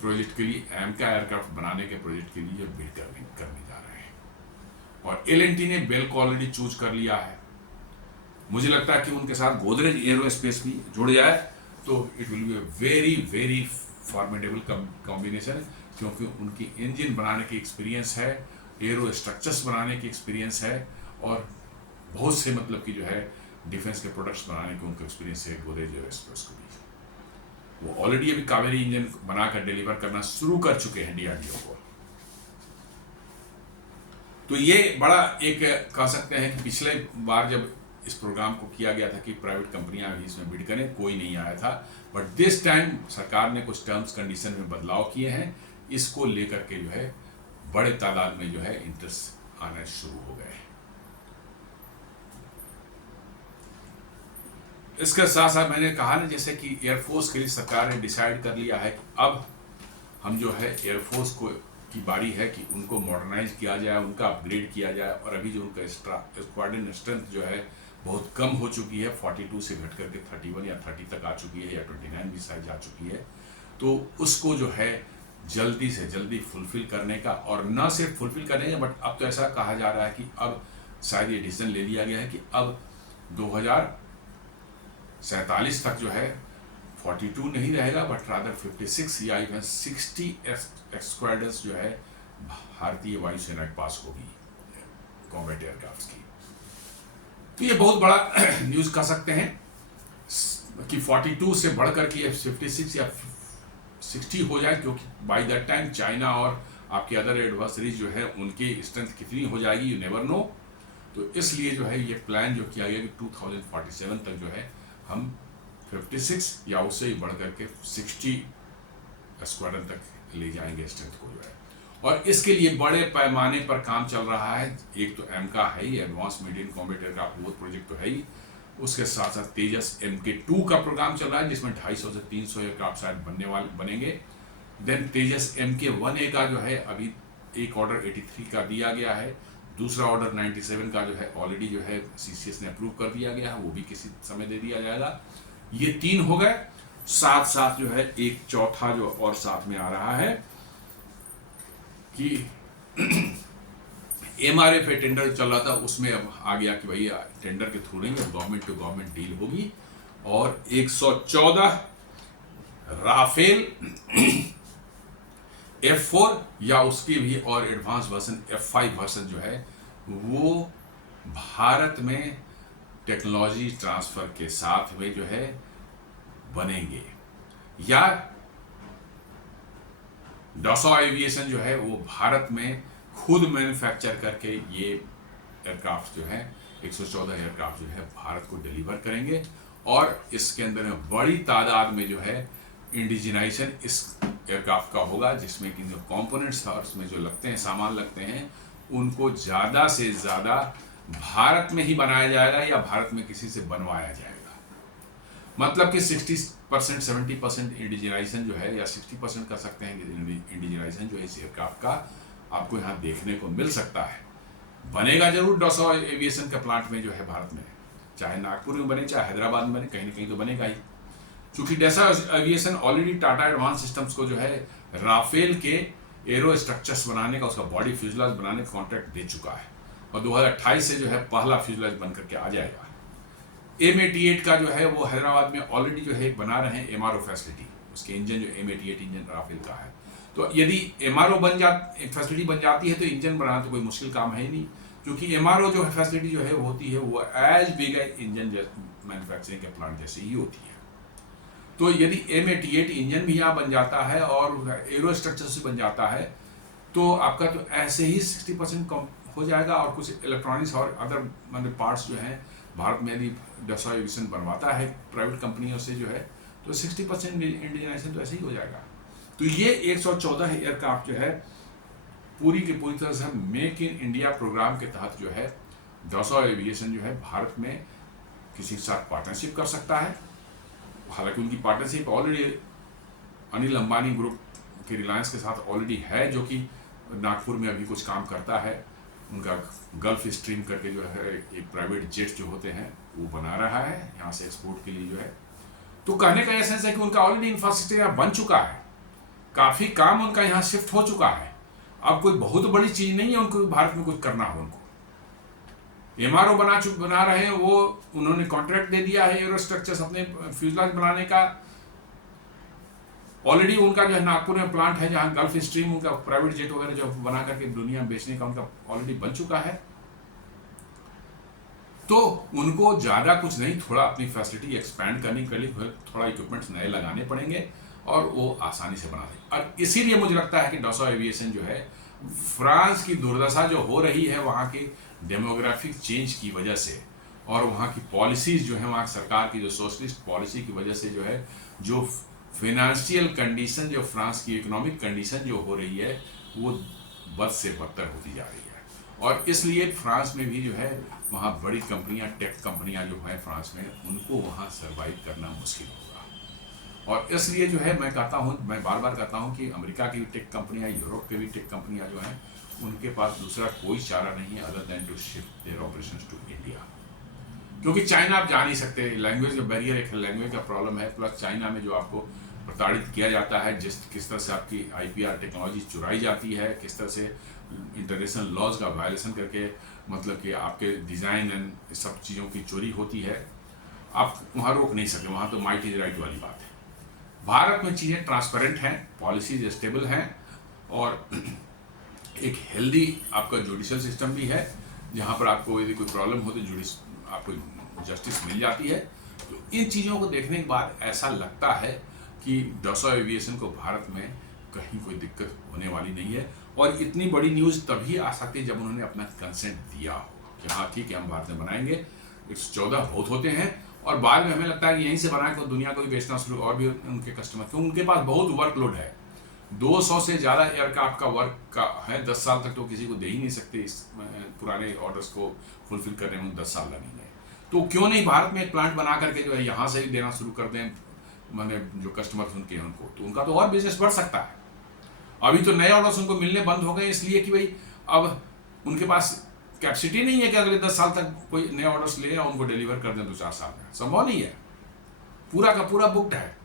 प्रोजेक्ट के लिए AMCA एयरक्राफ्ट बनाने के प्रोजेक्ट के लिए बिड करने जा रहे हैं। और L&T ने बेल को ऑलरेडी चूज कर लिया है। मुझे लगता है कि उनके साथ गोदरेज एरोस्पेस भी जुड़ जाए तो it will be very very formidable combination, क्योंकि उनकी इंजन बनाने की एक्सपीरियंस है, एरो स्ट्रक्चर्स बनाने की एक्सपीरियंस है, और बहुत से मतलब कि जो है डिफेंस के प्रोडक्ट्स बनाने की उनका एक्सपीरियंस है गोदरेज एरोस्पेस को भी। वो ऑलरेडी अभी कावेरी इंजन बनाकर डिलीवर करना शुरू कर चुके हैं DRDO को। तो ये बड़ा एक कह सकते हैं कि पिछले बार जब इस प्रोग्राम को किया गया था कि प्राइवेट कंपनियां भी इसमें बिड करें, कोई नहीं आया था, बट दिस टाइम सरकार ने कुछ टर्म्स कंडीशन में बदलाव किए हैं। इसको लेकर के जो है बड़े तादाद में जो है इंटरेस्ट आना शुरू हो गए। इसके साथ साथ मैंने कहा ना, जैसे कि एयरफोर्स के लिए सरकार ने डिसाइड कर लिया है कि अब हम जो है एयरफोर्स को की बारी है कि उनको मॉडर्नाइज किया जाए, उनका अपग्रेड किया जाए। और अभी जो उनका स्क्वाड्रन स्ट्रेंथ जो है बहुत कम हो चुकी है, 42 से घट करके 31 या 30 तक आ चुकी है, या 29 भी शायद जा चुकी है। तो उसको जो है जल्दी से जल्दी फुलफिल करने का, और न सिर्फ फुलफिल करने का, बट अब तो ऐसा कहा जा रहा है कि अब शायद ये डिसीजन ले लिया गया है कि अब 2047 तक जो है 42 नहीं रहेगा, बट रादर 56 या इवन 60 स्क्वाड्रन्स जो है भारतीय वायुसेना के पास होगी कॉम्बैट एयरक्राफ्ट की। तो ये बहुत बड़ा न्यूज कह सकते हैं कि 42 से बढ़कर के 56 या 60 हो जाए, क्योंकि बाय दैट टाइम चाइना और आपके अदर एडवर्सरीज जो है उनकी स्ट्रेंथ कितनी हो जाएगी, यू नेवर नो। तो इसलिए जो है ये प्लान जो किया गया कि 2047 तक जो है हम 56 या उससे ही बढ़ करके 60 स्क्वाड्रन तक ले जाएंगे स्ट्रेंथ को जो है। और इसके लिए बड़े पैमाने पर काम चल रहा है। एक तो एमका है ही, एडवांस मीडियम कॉम्बैट एयरक्राफ्ट वो प्रोजेक्ट तो है ही, उसके साथ साथ तेजस MK2 का प्रोग्राम चल रहा है जिसमें 250 से 300 एयरक्राफ्ट शायद बनेंगे। देन तेजस MK1A का जो है अभी एक ऑर्डर 83 का दिया गया है, दूसरा ऑर्डर 97 का जो है ऑलरेडी जो है CCS ने अप्रूव कर दिया गया है, वो भी किसी समय दे दिया जाएगा। ये 3 हो गए, साथ साथ जो है एक चौथा जो और साथ में आ रहा है कि MRF टेंडर चल रहा था, उसमें अब आ गया कि भाई टेंडर के थ्रू नहीं, गवर्नमेंट टू गवर्नमेंट डील होगी। और 114 राफेल F4 या उसके भी और एडवांस वर्जन F5 वर्जन जो है वो भारत में टेक्नोलॉजी ट्रांसफर के साथ में जो है बनेंगे, या डॉसॉ एविएशन जो है वो भारत में खुद मैन्युफैक्चर करके ये एयरक्राफ्ट जो है 114 एयरक्राफ्ट जो है भारत को डिलीवर करेंगे। और इसके अंदर में बड़ी तादाद में जो है इंडिजिनाइजेशन इस एयरक्राफ्ट का होगा, जिसमें कि जो कंपोनेंट्स और उसमें जो लगते हैं सामान लगते हैं उनको ज़्यादा से ज़्यादा भारत में ही बनाया जाएगा या भारत में किसी से बनवाया जाएगा। मतलब कि 60% 70% इंडिजिनाइजेशन जो है, या 60% कर सकते हैं इंडिजिनाइजेशन जो है इस एयरक्राफ्ट का आपको यहाँ देखने को मिल सकता है। बनेगा जरूर डॉसॉ एविएशन के प्लांट में जो है भारत में, चाहे नागपुर में बने चाहे हैदराबाद में बने, कहीं ना कहीं तो बनेगा ही। क्योंकि Dassault aviation already Tata advance systems को जो है राफेल के एरो स्ट्रक्चर्स बनाने का, उसका बॉडी फ्यूजलाज बनाने का कॉन्ट्रैक्ट दे चुका है, और 2028 से जो है पहला फ्यूजलाज बन करके आ जाएगा। M88 का जो है वो हैदराबाद में ऑलरेडी जो है बना रहे हैं MRO फैसिलिटी, उसके इंजन जो M88 इंजन राफेल का है। तो यदि MRO फैसिलिटी बन जाती है तो इंजन बनाना तो कोई मुश्किल काम है ही नहीं, क्योंकि MRO जो फैसिलिटी जो है वो होती है वो एज बिग इंजन मैन्युफैक्चरिंग के प्लांट जैसे ही होती है। तो यदि M88 इंजन भी यहाँ बन जाता है और एरो स्ट्रक्चर से बन जाता है तो आपका तो ऐसे ही 60% कम हो जाएगा। और कुछ इलेक्ट्रॉनिक्स और अदर मतलब पार्ट्स जो हैं भारत में यदि डॉसॉ एविएशन बनवाता है प्राइवेट कंपनियों से जो है तो 60% इंडिजिनाइजेशन तो ऐसे ही हो जाएगा। तो ये 114 एयरक्राफ्ट जो है पूरी की पूरी तरह से मेक इन इंडिया प्रोग्राम के तहत जो है डॉसॉ एविएशन जो है भारत में किसी के साथ पार्टनरशिप कर सकता है। हालांकि उनकी partnership already Anil Ambani group के रिलायंस के साथ ऑलरेडी है, जो कि नागपुर में अभी कुछ काम करता है। उनका गल्फ स्ट्रीम करके जो है एक प्राइवेट जेट जो होते हैं वो बना रहा है यहाँ से एक्सपोर्ट के लिए जो है। तो कहने का एसेंस है कि उनका ऑलरेडी इंफ्रास्ट्रक्चर यहाँ बन चुका है, काफ़ी काम उनका यहाँ शिफ्ट हो चुका है। अब कोई बहुत बड़ी चीज़ नहीं है उनको भारत में कुछ करना हो। उनको MRO बना रहे हैं, वो उन्होंने कॉन्ट्रैक्ट दे दिया है एरो स्ट्रक्चर्स अपने फ्यूजलाज बनाने का। ऑलरेडी उनका जो है नागपुर में प्लांट है जहाँ गल्फ स्ट्रीम उनका प्राइवेट जेट वगैरह जो बना करके दुनिया में बेचने का उनका ऑलरेडी बन चुका है। तो उनको ज़्यादा कुछ नहीं, थोड़ा अपनी फैसिलिटी एक्सपैंड करने के लिए थोड़ा इक्विपमेंट्स नए लगाने पड़ेंगे और वो आसानी से बना दें। और इसीलिए मुझे लगता है कि डॉसॉ एविएशन जो है फ्रांस की दुर्दशा जो हो रही है वहाँ की डेमोग्राफिक चेंज की वजह से और वहाँ की पॉलिसीज़ जो है, वहाँ सरकार की जो सोशलिस्ट पॉलिसी की वजह से जो है, जो फिनेंशियल कंडीशन, जो फ्रांस की इकोनॉमिक कंडीशन जो हो रही है, वो बद से बदतर होती जा रही है। और इसलिए फ्रांस में भी जो है, वहाँ बड़ी कंपनियाँ, टेक कंपनियाँ जो हैं फ्रांस में, उनको वहाँ सर्वाइव करना मुश्किल होगा। और इसलिए जो है, मैं कहता हूँ, मैं बार बार कहता हूँ कि अमेरिका की भी टेक कंपनियाँ, यूरोप के भी टेक कंपनियाँ जो हैं, उनके पास दूसरा कोई चारा नहीं है other than to shift their operations to India. क्योंकि चाइना आप जा नहीं सकते, लैंग्वेज का बैरियर, एक लैंग्वेज का प्रॉब्लम है, प्लस चाइना में जो आपको प्रताड़ित किया जाता है, किस तरह से आपकी आईपीआर टेक्नोलॉजी चुराई जाती है, किस तरह से इंटरनेशनल लॉज का वायलेशन करके, मतलब कि आपके डिज़ाइन एंड सब चीज़ों की चोरी होती है, आप वहाँ रोक नहीं सकते। वहाँ तो माइट इज राइट वाली बात है। भारत में चीज़ें ट्रांसपेरेंट हैं, पॉलिसीज स्टेबल हैं, और एक हेल्दी आपका जुडिशल सिस्टम भी है, जहाँ पर आपको यदि कोई प्रॉब्लम हो तो आपको जस्टिस मिल जाती है। तो इन चीज़ों को देखने के बाद ऐसा लगता है कि डसॉ एविएशन को भारत में कहीं कोई दिक्कत होने वाली नहीं है। और इतनी बड़ी न्यूज़ तभी आ सकती है जब उन्होंने अपना कंसेंट दिया हो कि हाँ ठीक है, हम भारत में बनाएंगे। 114 बहुत होते हैं, और बाद में हमें लगता है कि यहीं से बना के दुनिया को भी बेचना शुरू, और भी उनके कस्टमर, क्योंकि उनके पास बहुत वर्कलोड है। 200 से ज़्यादा एयरक्राफ्ट का वर्क का है, 10 साल तक तो किसी को दे ही नहीं सकते इस पुराने ऑर्डर्स को फुलफिल करने में 10 साल लगेंगे। तो क्यों नहीं भारत में एक प्लांट बना करके जो है यहाँ से ही देना शुरू कर दें, मैंने जो कस्टमर्स उनके हैं उनको, तो उनका तो और बिजनेस बढ़ सकता है। अभी तो नए ऑर्डर्स उनको मिलने बंद हो गए, इसलिए कि भाई अब उनके पास कैपेसिटी नहीं है कि अगले 10 साल तक कोई नए ऑर्डर्स ले और उनको डिलीवर कर दें 2-4 साल में, संभव नहीं है, पूरा का पूरा बुक्ड है।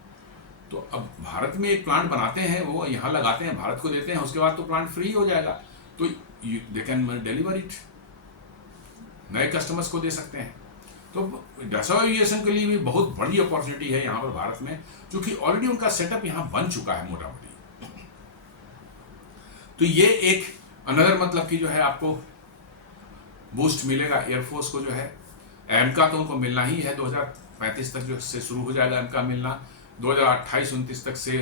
तो अब भारत में एक प्लांट बनाते हैं, वो यहाँ लगाते हैं, भारत को देते हैं, उसके बाद तो प्लांट फ्री हो जाएगा, तो दे कैन डिलीवर इट, नए कस्टमर्स को दे सकते हैं। तो डसॉ एविएशन के लिए भी बहुत बड़ी अपॉर्चुनिटी है यहाँ पर भारत में, क्योंकि ऑलरेडी उनका सेटअप यहाँ बन चुका है मोटा मोटी। तो ये एक अनदर मतलब कि जो है आपको बूस्ट मिलेगा एयरफोर्स को, जो है एमका तो उनको मिलना ही है, 2035 तक जो से शुरू हो जाएगा एमका मिलना। 2028-29 तक से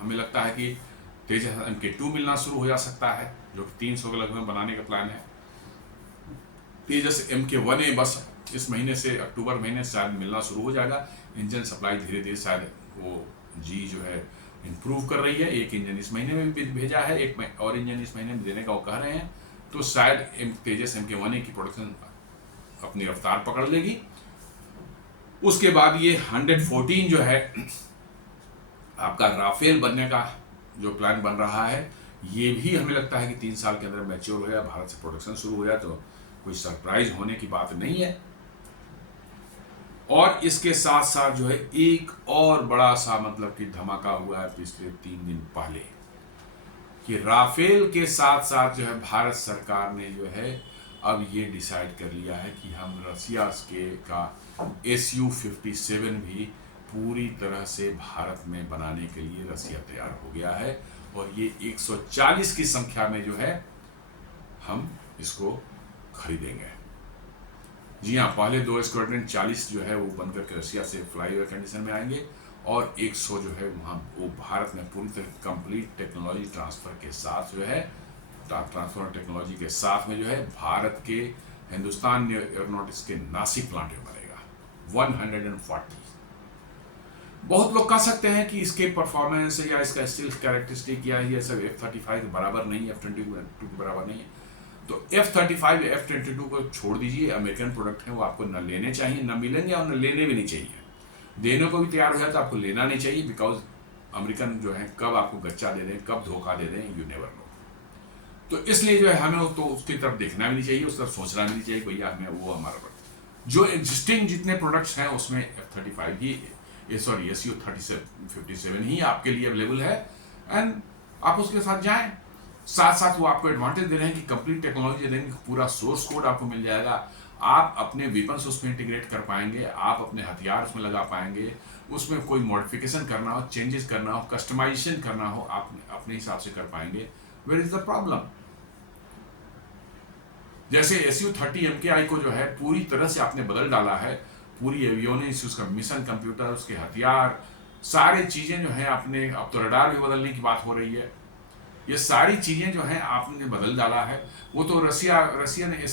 हमें लगता है कि तेजस MK2 मिलना शुरू हो जा सकता है, जो कि 300 के लगभग बनाने का प्लान है। तेजस MK1A बस इस महीने से, अक्टूबर महीने से शायद मिलना शुरू हो जाएगा। इंजन सप्लाई धीरे धीरे शायद वो जी जो है इम्प्रूव कर रही है। एक इंजन इस महीने में भी भेजा है, एक और इंजन इस महीने में देने का वो कह रहे हैं। तो शायद तेजस MK1A की प्रोडक्शन अपनी रफ्तार पकड़ लेगी। उसके बाद ये 114 जो है आपका राफेल बनने का जो प्लान बन रहा है, ये भी हमें लगता है कि 3 साल के अंदर मैच्योर हो जाए, भारत से प्रोडक्शन शुरू हो जाए, तो कोई सरप्राइज होने की बात नहीं है। और इसके साथ साथ जो है एक और बड़ा सा मतलब कि धमाका हुआ है पिछले 3 दिन पहले, कि राफेल के साथ साथ जो है भारत सरकार ने जो है अब ये डिसाइड कर लिया है कि हम रसिया का Su-57 भी पूरी तरह से भारत में बनाने के लिए रसिया तैयार हो गया है। और ये 140 की संख्या में जो है हम इसको खरीदेंगे। जी हाँ, पहले 2 स्क्वाड्रन 40 जो है वो बनकर के रसिया से फ्लाई ओवर कंडीशन में आएंगे, और 100 जो है वहाँ वो भारत में पूरी तरह कंप्लीट टेक्नोलॉजी ट्रांसफ़र के साथ जो है, ट्रांसफर टेक्नोलॉजी के साथ में जो है भारत के हिंदुस्तान एयरोनॉटिक्स के नासिक प्लांट में बनेगा 140। बहुत लोग कह सकते हैं कि इसके परफॉर्मेंस या इसका स्टील कैरेक्टरिस्टिक या ये सब F-35 के बराबर नहीं है, F-22 के बराबर नहीं है। तो F-35 या F-22 को छोड़ दीजिए, अमेरिकन प्रोडक्ट हैं, वो आपको न लेने चाहिए, न मिलेंगे, और न लेने भी नहीं चाहिए। देने को भी तैयार हो जाए तो आपको लेना नहीं चाहिए, बिकॉज अमेरिकन जो है कब आपको गच्चा दे दें, कब धोखा दे दें, यू नेवर नो। तो इसलिए जो है हमें तो उसकी तरफ देखना भी नहीं चाहिए, उस तरफ सोचना भी नहीं चाहिए, भैया हमें वो हमारा जो एग्जिस्टिंग जितने प्रोडक्ट्स हैं उसमें F-35 ही, Su-57 ही आपके लिए अवेलेबल है, एंड आप उसके साथ जाएं। साथ साथ वो आपको एडवांटेज दे रहे हैं कि कंप्लीट टेक्नोलॉजी देंगे, पूरा सोर्स कोड आपको मिल जाएगा, आप अपने वेपन्स उसमें इंटीग्रेट कर पाएंगे, आप अपने हथियार उसमें लगा पाएंगे, उसमें कोई मॉडिफिकेशन करना हो, चेंजेस करना हो, कस्टमाइजेशन करना हो, आप अपने हिसाब से कर पाएंगे। Where is the problem? जैसे Su-30 MKI को जो है पूरी तरह से आपने बदल डाला है, पूरी एवियोनिक्स, उसका मिशन कंप्यूटर, उसके हथियार, सारे चीज़ें जो है आपने, अब तो रडार भी बदलने की बात हो रही है। ये सारी चीज़ें जो हैं आपने बदल डाला है। वो तो रसिया ने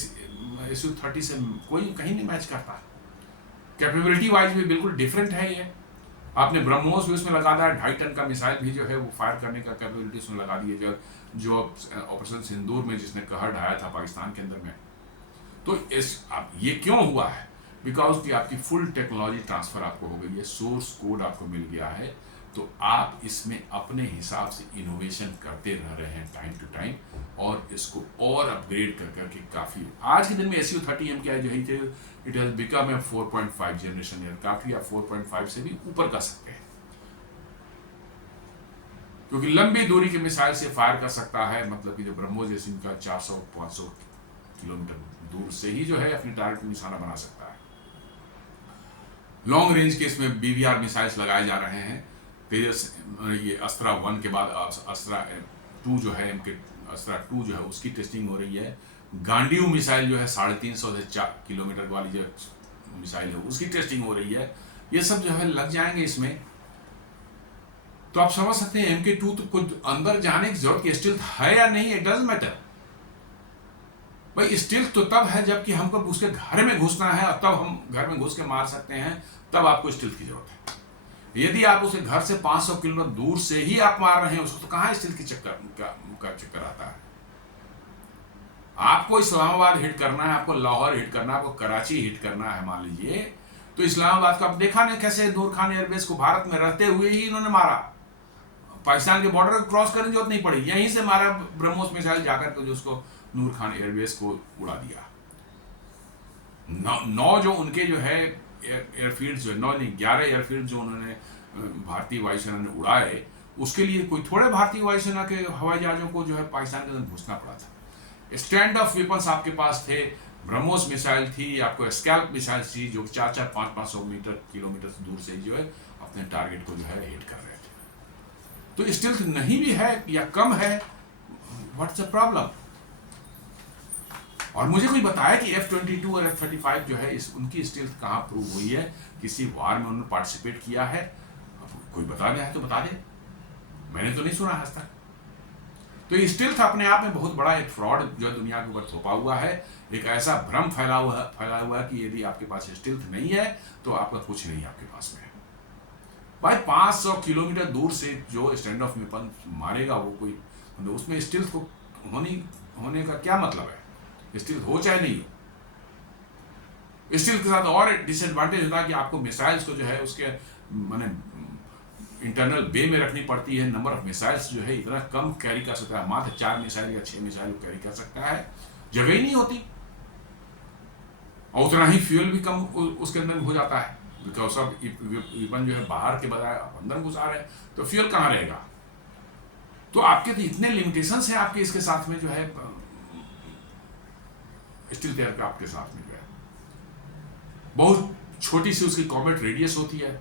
SU-30 से कोई कहीं नहीं मैच करता। कैपेबिलिटी वाइज भी बिल्कुल डिफरेंट है ये। आपने ब्रह्मोस भी उसमें लगा दिया, 2.5 टन का मिसाइल भी जो है वो फायर करने का कैपेबिलिटी उसमें लगा दी है, जो ऑपरेशन सिंदूर में जिसने कहर ढाया था पाकिस्तान के अंदर में। तो ये क्यों हुआ है? बिकॉज कि आपकी फुल टेक्नोलॉजी ट्रांसफर आपको हो गई है, सोर्स कोड आपको मिल गया है, तो आप इसमें अपने हिसाब से इनोवेशन करते रह रहे हैं टाइम टू टाइम, और इसको और अपग्रेड कर करके काफ़ी आज के दिन में SU-30M क्या है जो है, it has become a 4.5 generation aircraft, या 4.5 से भी ऊपर कर सकते हैं, क्योंकि लंबी दूरी के मिसाइल से फायर कर सकता है। मतलब कि जो ब्रह्मोस जैसे इनका 400-500 किलोमीटर दूर से ही जो है अपने टारगेट में निशाना बना सकता है। लॉन्ग रेंज के इसमें BVR मिसाइल्स लगाए जा रहे हैं। तेजस, ये अस्त्रा 1 के बाद अस्त्रा 2 जो है, अस्त्रा 2 जो है उसकी टेस्टिंग हो रही है। गांडीव मिसाइल जो है 350 से 4 किलोमीटर वाली जो मिसाइल है उसकी टेस्टिंग हो रही है। ये सब जो है लग जाएंगे इसमें, तो आप समझ सकते हैं MK2 तो कुछ अंदर जाने की जरूरत, स्टिल्थ है या नहीं, इट डजंट मैटर भाई। स्टिल्थ तो तब है जबकि हमको उसके घर में घुसना है, और तब हम घर में घुस के मार सकते हैं, तब आपको स्टिल्थ की जरूरत है। यदि आप उसे घर से 500 किलोमीटर दूर से ही आप मार रहे हैं उसको, तो कहाँ स्टिल्थ की चक्कर आता है? आपको इस्लामाबाद हिट करना है, आपको लाहौर हिट करना है, आपको कराची हिट करना है मान लीजिए, तो इस्लामाबाद को आप देखा नहीं कैसे नूर खान एयरबेस को भारत में रहते हुए ही इन्होंने मारा। पाकिस्तान के बॉर्डर को क्रॉस करने की जरूरत नहीं पड़ी, यहीं से मारा ब्रह्मोस मिसाइल जाकर के जो उसको नूर खान एयरबेस को उड़ा दिया। 9 जो उनके जो है एयरफील्ड, जो 9 नहीं 11 एयरफील्ड जो उन्होंने भारतीय वायुसेना ने उड़ाए, उसके लिए कोई थोड़े भारतीय वायुसेना के हवाई जहाजों को जो है पाकिस्तान के अंदर घुसना पड़ा था। स्टैंड ऑफ वेपन्स आपके पास थे, ब्रह्मोस मिसाइल थी, आपको स्कैल्प मिसाइल थी, जो 400 500 किलोमीटर दूर से जो है अपने टारगेट को जो है हिट कर रहे थे। तो स्टिल्थ नहीं भी है या कम है, व्हाट्स द प्रॉब्लम? और मुझे कोई बताया कि F-22 और F-35 जो है उनकी स्टिल्थ कहाँ प्रूव हुई है, किसी वार में उन्होंने पार्टिसिपेट किया है? कोई बता गया है तो बता दे, मैंने तो नहीं सुना आज तक। तो ये स्टिल्थ अपने आप में बहुत बड़ा एक फ्रॉड जो दुनिया के ऊपर थोपा हुआ है, एक ऐसा भ्रम फैला हुआ है कि यदि आपके पास स्टिल्थ नहीं है तो आपका कुछ नहीं आपके पास में है। भाई 500 किलोमीटर दूर से जो स्टैंड ऑफ वेपन मारेगा वो कोई, मतलब उसमें स्टिल्थ को होने का क्या मतलब है? स्टिल्थ हो चाहे नहीं हो, स्टिल्थ के साथ और डिसएडवांटेज होता है कि आपको मिसाइल्स को जो है उसके माने इंटरनल बे में रखनी पड़ती है। नंबर ऑफ मिसाइल्स जो है इतना कम कैरी कर सकता है, मात्र 4 मिसाइल या 6 मिसाइल कैरी कर सकता है, जगह ही नहीं होती, और उतना ही फ्यूल भी कम उसके अंदर हो जाता है, बिकॉज ऑफ वेपन जो है बाहर के बजाय अंदर घुसा रहे हैं, तो फ्यूल कहाँ रहेगा? तो आपके तो इतने लिमिटेशंस हैं आपके इसके साथ में जो है स्टिल्थ एयरक्राफ्ट के साथ में जो है, बहुत छोटी सी उसकी कॉमेट रेडियस होती है,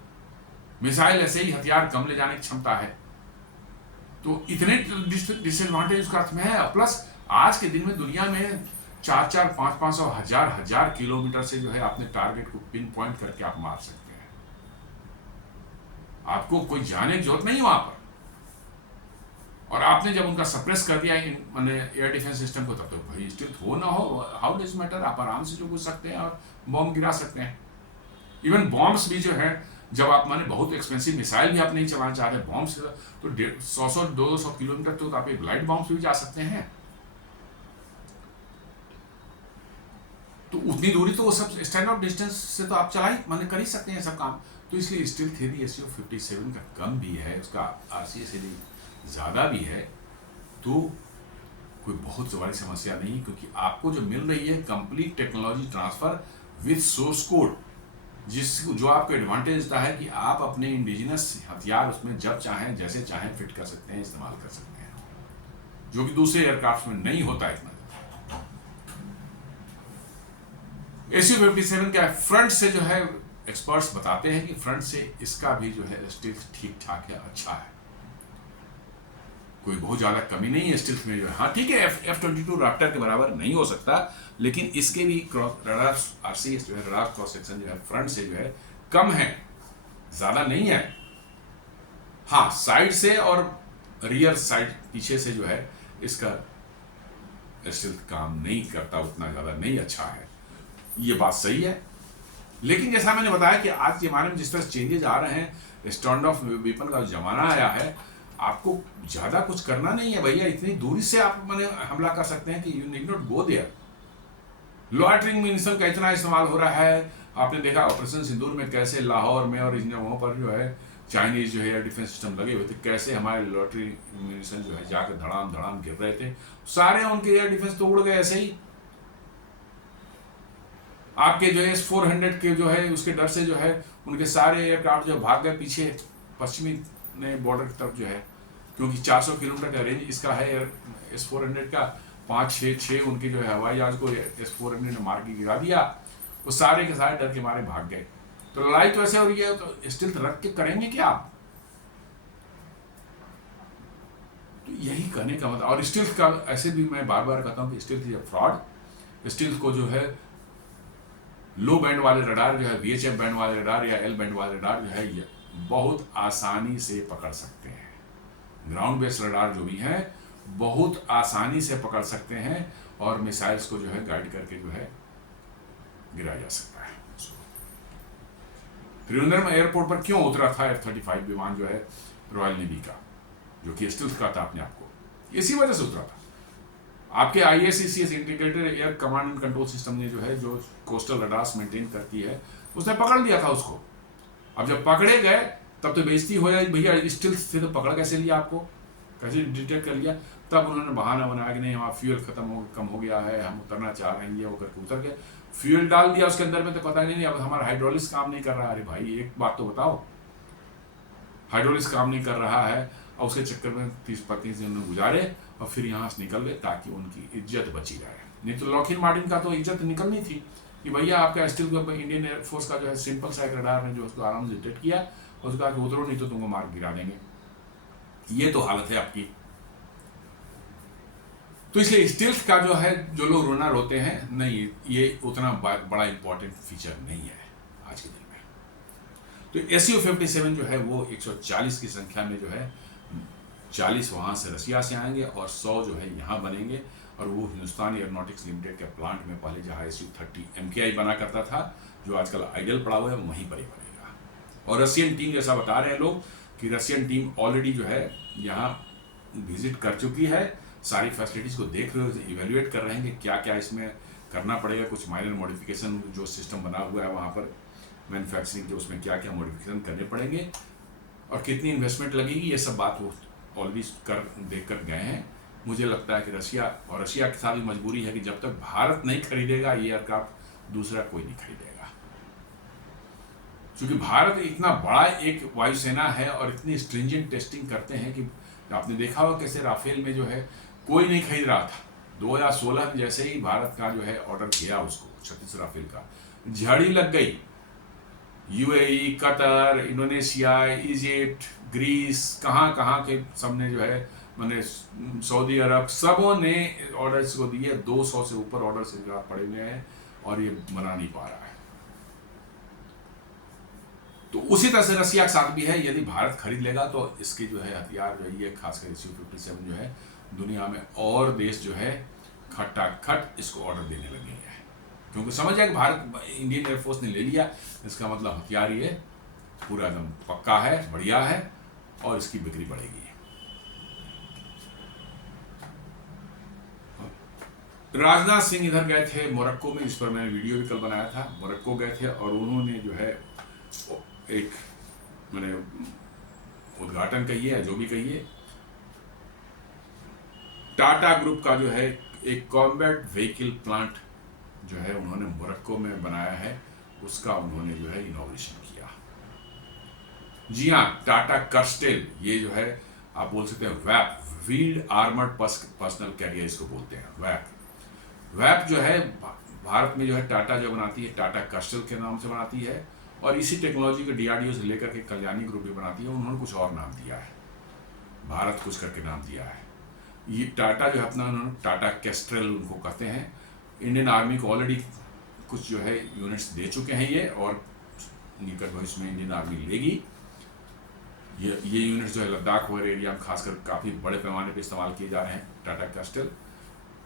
मिसाइल ऐसे ही हथियार कम ले जाने की क्षमता है, तो इतने डिसएडवांटेज उसका अर्थ में है। प्लस आज के दिन में दुनिया में 400 500 1000 किलोमीटर से जो है अपने टारगेट को पिन पॉइंट करके आप मार सकते हैं, आपको कोई जाने की जरूरत नहीं वहां पर। और आपने जब उनका सप्रेस कर दिया मैंने एयर डिफेंस सिस्टम को, तब तो भाई स्टिल्थ हो ना हो, हाउ डज मैटर, आप आराम से जो घुस सकते हैं और बॉम्ब गिरा सकते हैं। इवन बॉम्ब्स भी जो है, जब आप माने बहुत एक्सपेंसिव मिसाइल भी आप नहीं चलाना चाह रहे, बॉम्ब्स तो 100-200 किलोमीटर तो आप एक लाइट बॉम्ब्स भी जा सकते हैं, तो उतनी दूरी तो वो सब स्टैंड ऑफ डिस्टेंस से तो आप चला ही माने कर ही सकते हैं सब काम। तो इसलिए स्टिल्थ यदि SU-57 का कम भी है, उसका RCS यदि ज़्यादा भी है, तो कोई बहुत बड़ी समस्या नहीं, क्योंकि आपको जो मिल रही है complete technology transfer with source code, जो आपको एडवांटेज देता है कि आप अपने इंडिजिनस हथियार उसमें जब चाहें जैसे चाहें फिट कर सकते हैं, इस्तेमाल कर सकते हैं, जो कि दूसरे एयरक्राफ्ट में नहीं होता इतना। SU-57 का फ्रंट से जो है एक्सपर्ट्स बताते हैं कि फ्रंट से इसका भी जो है स्टिल्थ ठीक ठाक है, अच्छा है, कोई बहुत ज़्यादा कमी नहीं है स्टिल्थ में जो है। हाँ ठीक है, F-22 रैप्टर के बराबर नहीं हो सकता, लेकिन इसके भी रडार RCS जो है, रडार क्रॉस सेक्शन जो है फ्रंट से जो है कम है, ज़्यादा नहीं है। हाँ साइड से और रियर साइड पीछे से जो है इसका स्टील्थ काम नहीं करता, उतना ज़्यादा नहीं अच्छा है, ये बात सही है। लेकिन जैसा मैंने बताया कि आज के ज़माने में जिस तरह चेंजेज आ रहे हैं, स्टैंड ऑफ वेपन का ज़माना आया है, आपको ज़्यादा कुछ करना नहीं है भैया, इतनी दूरी से आप मैंने हमला कर सकते हैं कि you need not go there. Loitering munition का इतना इस्तेमाल हो रहा है, आपने देखा ऑपरेशन सिंदूर में कैसे लाहौर में और इन जगहों पर जो है चाइनीज जो है डिफेंस सिस्टम लगे हुए थे, कैसे हमारे लॉटरी म्यूनिशन जो है जाकर धड़ाम धड़ाम गिर रहे थे, सारे उनके एयर डिफेंस तो उड़ गए ऐसे ही। आपके जो है S-400 के जो है उसके डर से जो है उनके सारे एयरक्राफ्ट जो भाग गए पीछे पश्चिमी बॉर्डर की तरफ जो है, क्योंकि 400 किलोमीटर का रेंज इसका है S-400 का। 5-6 उनके जो है हवाई जहाज को S-400 ने मार के गिरा दिया, वो सारे के सारे डर के मारे भाग गए। तो लड़ाई तो ऐसे हो रही है, तो स्टील्थ रख के करेंगे क्या आप? तो यही कहने का मतलब। और स्टील्थ का ऐसे भी मैं बार बार कहता हूँ कि stealth is a fraud. Stealth को जो है लो बैंड वाले रडार जो है, VHF बैंड वाले रडार या L बैंड वाले रडार जो है, ये बहुत आसानी से पकड़ सकते हैं। ग्राउंड बेस्ड रडार जो भी हैं बहुत आसानी से पकड़ सकते हैं और मिसाइल्स को जो है गाइड करके जो है गिराया जा सकता है। त्रिवेंद्रम एयरपोर्ट पर क्यों उतरा था F-35 विमान जो है रॉयल नेवी का, जो कि स्टील्थ का था अपने आप को, इसी वजह से उतरा था। आपके IACCS integrated air command and control system ने जो है, जो कोस्टल रडार्स मेंटेन करती है, उसने पकड़ लिया था उसको। अब जब पकड़े गए तब तो बेइज्जती हो जाए, भैया स्टील्थ से तो पकड़ कैसे लिया आपको, कैसे डिटेक्ट कर लिया? तब उन्होंने बहाना बनाया कि नहीं हमारा फ्यूल कम हो गया है, हम उतरना चाह रहे हैं, ये होकर के उतर गए। फ्यूल डाल दिया उसके अंदर में तो पता नहीं, अब हमारा हाइड्रोलिक्स काम नहीं कर रहा है। अरे भाई एक बात तो बताओ, हाइड्रोलिक्स काम नहीं कर रहा है और उसके चक्कर में 30-35 दिन गुजारे और फिर यहाँ से निकल गए ताकि उनकी इज्जत बची रहे। नहीं तो लॉकहीड मार्टिन का तो इज्जत निकलनी थी कि भैया आपका स्टील को इंडियन एयरफोर्स का जो है सिंपल सा एक रडार ने जो उसको आराम से डिटेक्ट किया, उसको कहा कि उतरो नहीं तो तुमको मार गिरा देंगे। ये तो हालत है आपकी। तो इसलिए स्टील्थ का जो है, जो लोग रोना रोते हैं, नहीं ये उतना बड़ा इंपॉर्टेंट फीचर नहीं है आज के दिन में। तो SU-57 जो है वो 140 की संख्या में जो है 40 वहाँ से रसिया से आएंगे और 100 जो है यहाँ बनेंगे, और वो हिंदुस्तान एयरोनॉटिक्स लिमिटेड के प्लांट में पहले जहाँ SU-30 MKI बना करता था, जो आजकल आइडल पड़ा हुआ है, वहीं पर ही बनेगा। और रशियन टीम, जैसा बता रहे हैं लोग कि रशियन टीम ऑलरेडी जो है यहाँ विजिट कर चुकी है, सारी फैसिलिटीज़ को देख रहे हो, इवेल्युएट कर रहे हैं कि क्या क्या इसमें करना पड़ेगा, कुछ माइनर मॉडिफिकेशन जो सिस्टम बना हुआ है वहाँ पर मैन्युफैक्चरिंग के, उसमें क्या क्या मॉडिफिकेशन करने पड़ेंगे और कितनी इन्वेस्टमेंट लगेगी, ये सब बात वो ऑलरेडी देख कर गए हैं। मुझे लगता है कि रशिया के साथ भी मजबूरी है कि जब तक भारत नहीं खरीदेगा ये एयरक्राफ्ट, दूसरा कोई नहीं खरीदेगा। क्योंकि भारत इतना बड़ा एक वायुसेना है और इतनी स्ट्रिंजेंट टेस्टिंग करते हैं कि आपने देखा होगा कैसे राफेल में जो है कोई नहीं खरीद रहा था। 2016 में जैसे ही भारत का जो है ऑर्डर किया उसको 36 राफेल का, झड़ी लग गई। UAE, Qatar, Indonesia, Egypt, Greece, कहाँ के सबने जो है, मैंने सऊदी अरब, सबों ने ऑर्डर्स को दिए। 200 से ऊपर ऑर्डर्स पड़े हुए हैं और ये बना नहीं पा रहा है। तो उसी तरह से रसिया के साथ भी है, यदि भारत खरीद लेगा तो इसके जो है हथियार जो है, ये खासकर SU-57 जो है, दुनिया में और देश जो है खटाखट इसको ऑर्डर देने लगे हैं, क्योंकि समझ जाए कि भारत, इंडियन एयरफोर्स ने ले लिया, इसका मतलब हथियार ये पूरा एकदम पक्का है, बढ़िया है और इसकी बिक्री बढ़ेगी। राजनाथ सिंह इधर गए थे मोरक्को में, इस पर मैंने वीडियो भी कल बनाया था। मोरक्को गए थे और उन्होंने जो है एक, मैंने उद्घाटन कहिए या जो भी कहिए, टाटा ग्रुप का जो है एक कॉम्बैट व्हीकल प्लांट जो है उन्होंने मोरक्को में बनाया है, उसका उन्होंने जो है इनॉग्रेशन किया। जी हाँ, टाटा कर्स्टेल, ये जो है आप बोल सकते हैं वैप, व्हील्ड आर्मर्ड पर्सनल कैरियर इसको बोलते हैं, वैप जो है भारत में जो है टाटा जो बनाती है, टाटा कर्स्टेल के नाम से बनाती है, और इसी टेक्नोलॉजी को DRDO से लेकर के कल्याणी ग्रुप भी बनाती है। उन्होंने कुछ और नाम दिया है, भारत कुछ करके नाम दिया है। ये टाटा जो है अपना, उन्होंने टाटा कैस्ट्रेल उनको कहते हैं। इंडियन आर्मी को ऑलरेडी कुछ जो है यूनिट्स दे चुके हैं ये, और निकट भविष्य में इंडियन आर्मी लेगी। ये यूनिट्स जो है लद्दाख वगैरह एरिया में खासकर काफ़ी बड़े पैमाने पर इस्तेमाल किए जा रहे हैं टाटा कैस्टल।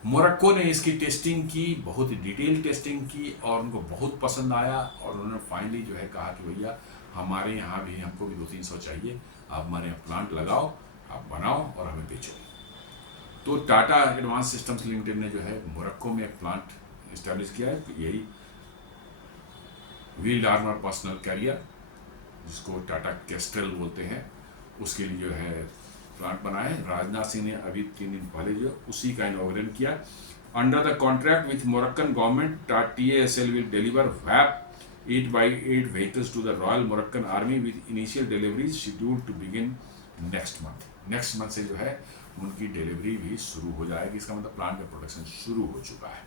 मोरक्को ने इसकी टेस्टिंग की, बहुत ही डिटेल टेस्टिंग की और उनको बहुत पसंद आया और उन्होंने फाइनली जो है कहा कि भैया हमारे यहाँ भी, हमको भी 200-300 चाहिए, आप हमारे यहाँ प्लांट लगाओ, आप बनाओ और हमें बेचो। तो टाटा एडवांस सिस्टम्स लिमिटेड ने जो है मोरक्को में एक प्लांट इस्टेब्लिश किया है, तो यही व्हील्ड आर्मर पर्सनल कैरियर जिसको टाटा कैस्टल बोलते हैं, उसके लिए जो है प्लांट बनाए। राजनाथ सिंह ने अभी 3 दिन पहले जो उसी का इनॉग्रेशन किया। Under the contract with Moroccan government, TASL will deliver VAP 8x8 vehicles to the Royal Moroccan Army with initial deliveries scheduled to begin next month। Next month से जो है उनकी डिलीवरी भी शुरू हो जाएगी। इसका मतलब प्लांट का प्रोडक्शन शुरू हो चुका है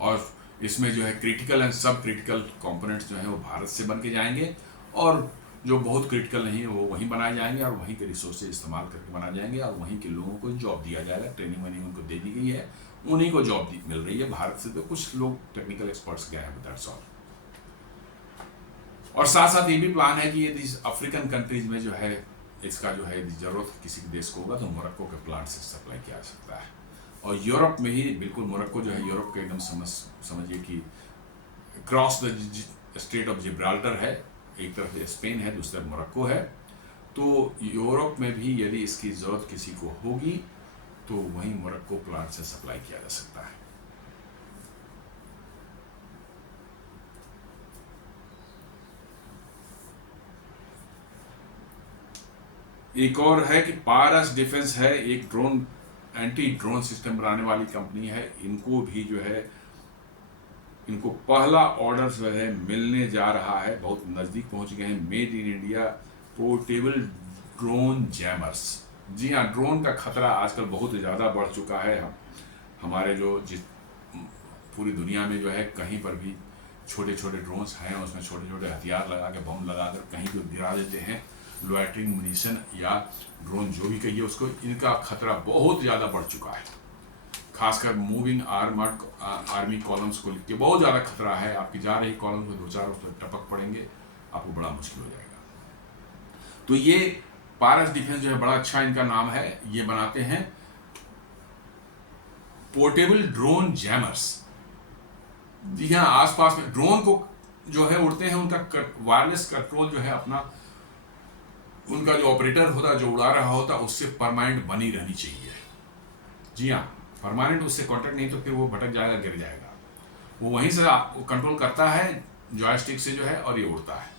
और इसमें जो है क्रिटिकल एंड सब क्रिटिकल कंपोनेंट्स जो हैं वो भारत से बन के जाएंगे और जो बहुत क्रिटिकल नहीं है वो वहीं बनाए जाएंगे और वहीं के रिसोर्सेज इस्तेमाल करके बनाए जाएंगे और वहीं के लोगों को जॉब दिया जाएगा। ट्रेनिंग वनिंग उनको दे दी गई है, उन्हीं को जॉब मिल रही है। भारत से तो कुछ लोग टेक्निकल एक्सपर्ट्स गए हैं, दैट्स ऑल। और साथ साथ ये भी प्लान है कि यदि अफ्रीकन कंट्रीज में जो है इसका जो है ज़रूरत किसी देश को होगा तो मोरक्को के प्लांट से सप्लाई किया जा सकता है। और यूरोप में ही बिल्कुल मोरक्को जो है यूरोप के एकदम समझिए कि cross the straight of Gibraltar है, एक तरफ स्पेन है, दूसरी तरफ मोरक्को है। तो यूरोप में भी यदि इसकी ज़रूरत किसी को होगी तो वहीं मोरक्को प्लांट से सप्लाई किया जा सकता है। एक और है कि पारस डिफेंस है, एक ड्रोन एंटी ड्रोन सिस्टम बनाने वाली कंपनी है। इनको भी जो है इनको पहला ऑर्डर जो है मिलने जा रहा है, बहुत नज़दीक पहुंच गए हैं। Made in India portable drone jammers. जी हाँ, ड्रोन का खतरा आजकल बहुत ज़्यादा बढ़ चुका है। हमारे जो पूरी दुनिया में जो है कहीं पर भी छोटे छोटे ड्रोन्स हैं, उसमें छोटे छोटे हथियार लगा के, बम लगा कर कहीं भी गिरा देते हैं, लॉयटरिंग मुनीशन या ड्रोन जो भी कहिए उसको। इनका खतरा बहुत ज़्यादा बढ़ चुका है, खासकर मूविंग आर्मी कॉलम्स को लेकर बहुत ज़्यादा खतरा है। आपकी जा रही कॉलम में 2-4 उस पर टपक पड़ेंगे, आपको बड़ा मुश्किल हो जाएगा। तो ये पारस डिफेंस जो है बड़ा अच्छा इनका नाम है। ये बनाते हैं पोर्टेबल ड्रोन जैमर्स। जी हाँ, आसपास में ड्रोन को जो है उड़ते हैं, उनका वायरलेस कंट्रोल जो है अपना, उनका जो ऑपरेटर होता है जो उड़ा रहा होता है उससे परमानेंट बनी रहनी चाहिए। जी हाँ, परमानेंट उससे कांटेक्ट नहीं तो फिर वो भटक जाएगा, गिर जाएगा। वो वहीं से कंट्रोल करता है जॉयस्टिक से जो है और ये उड़ता है।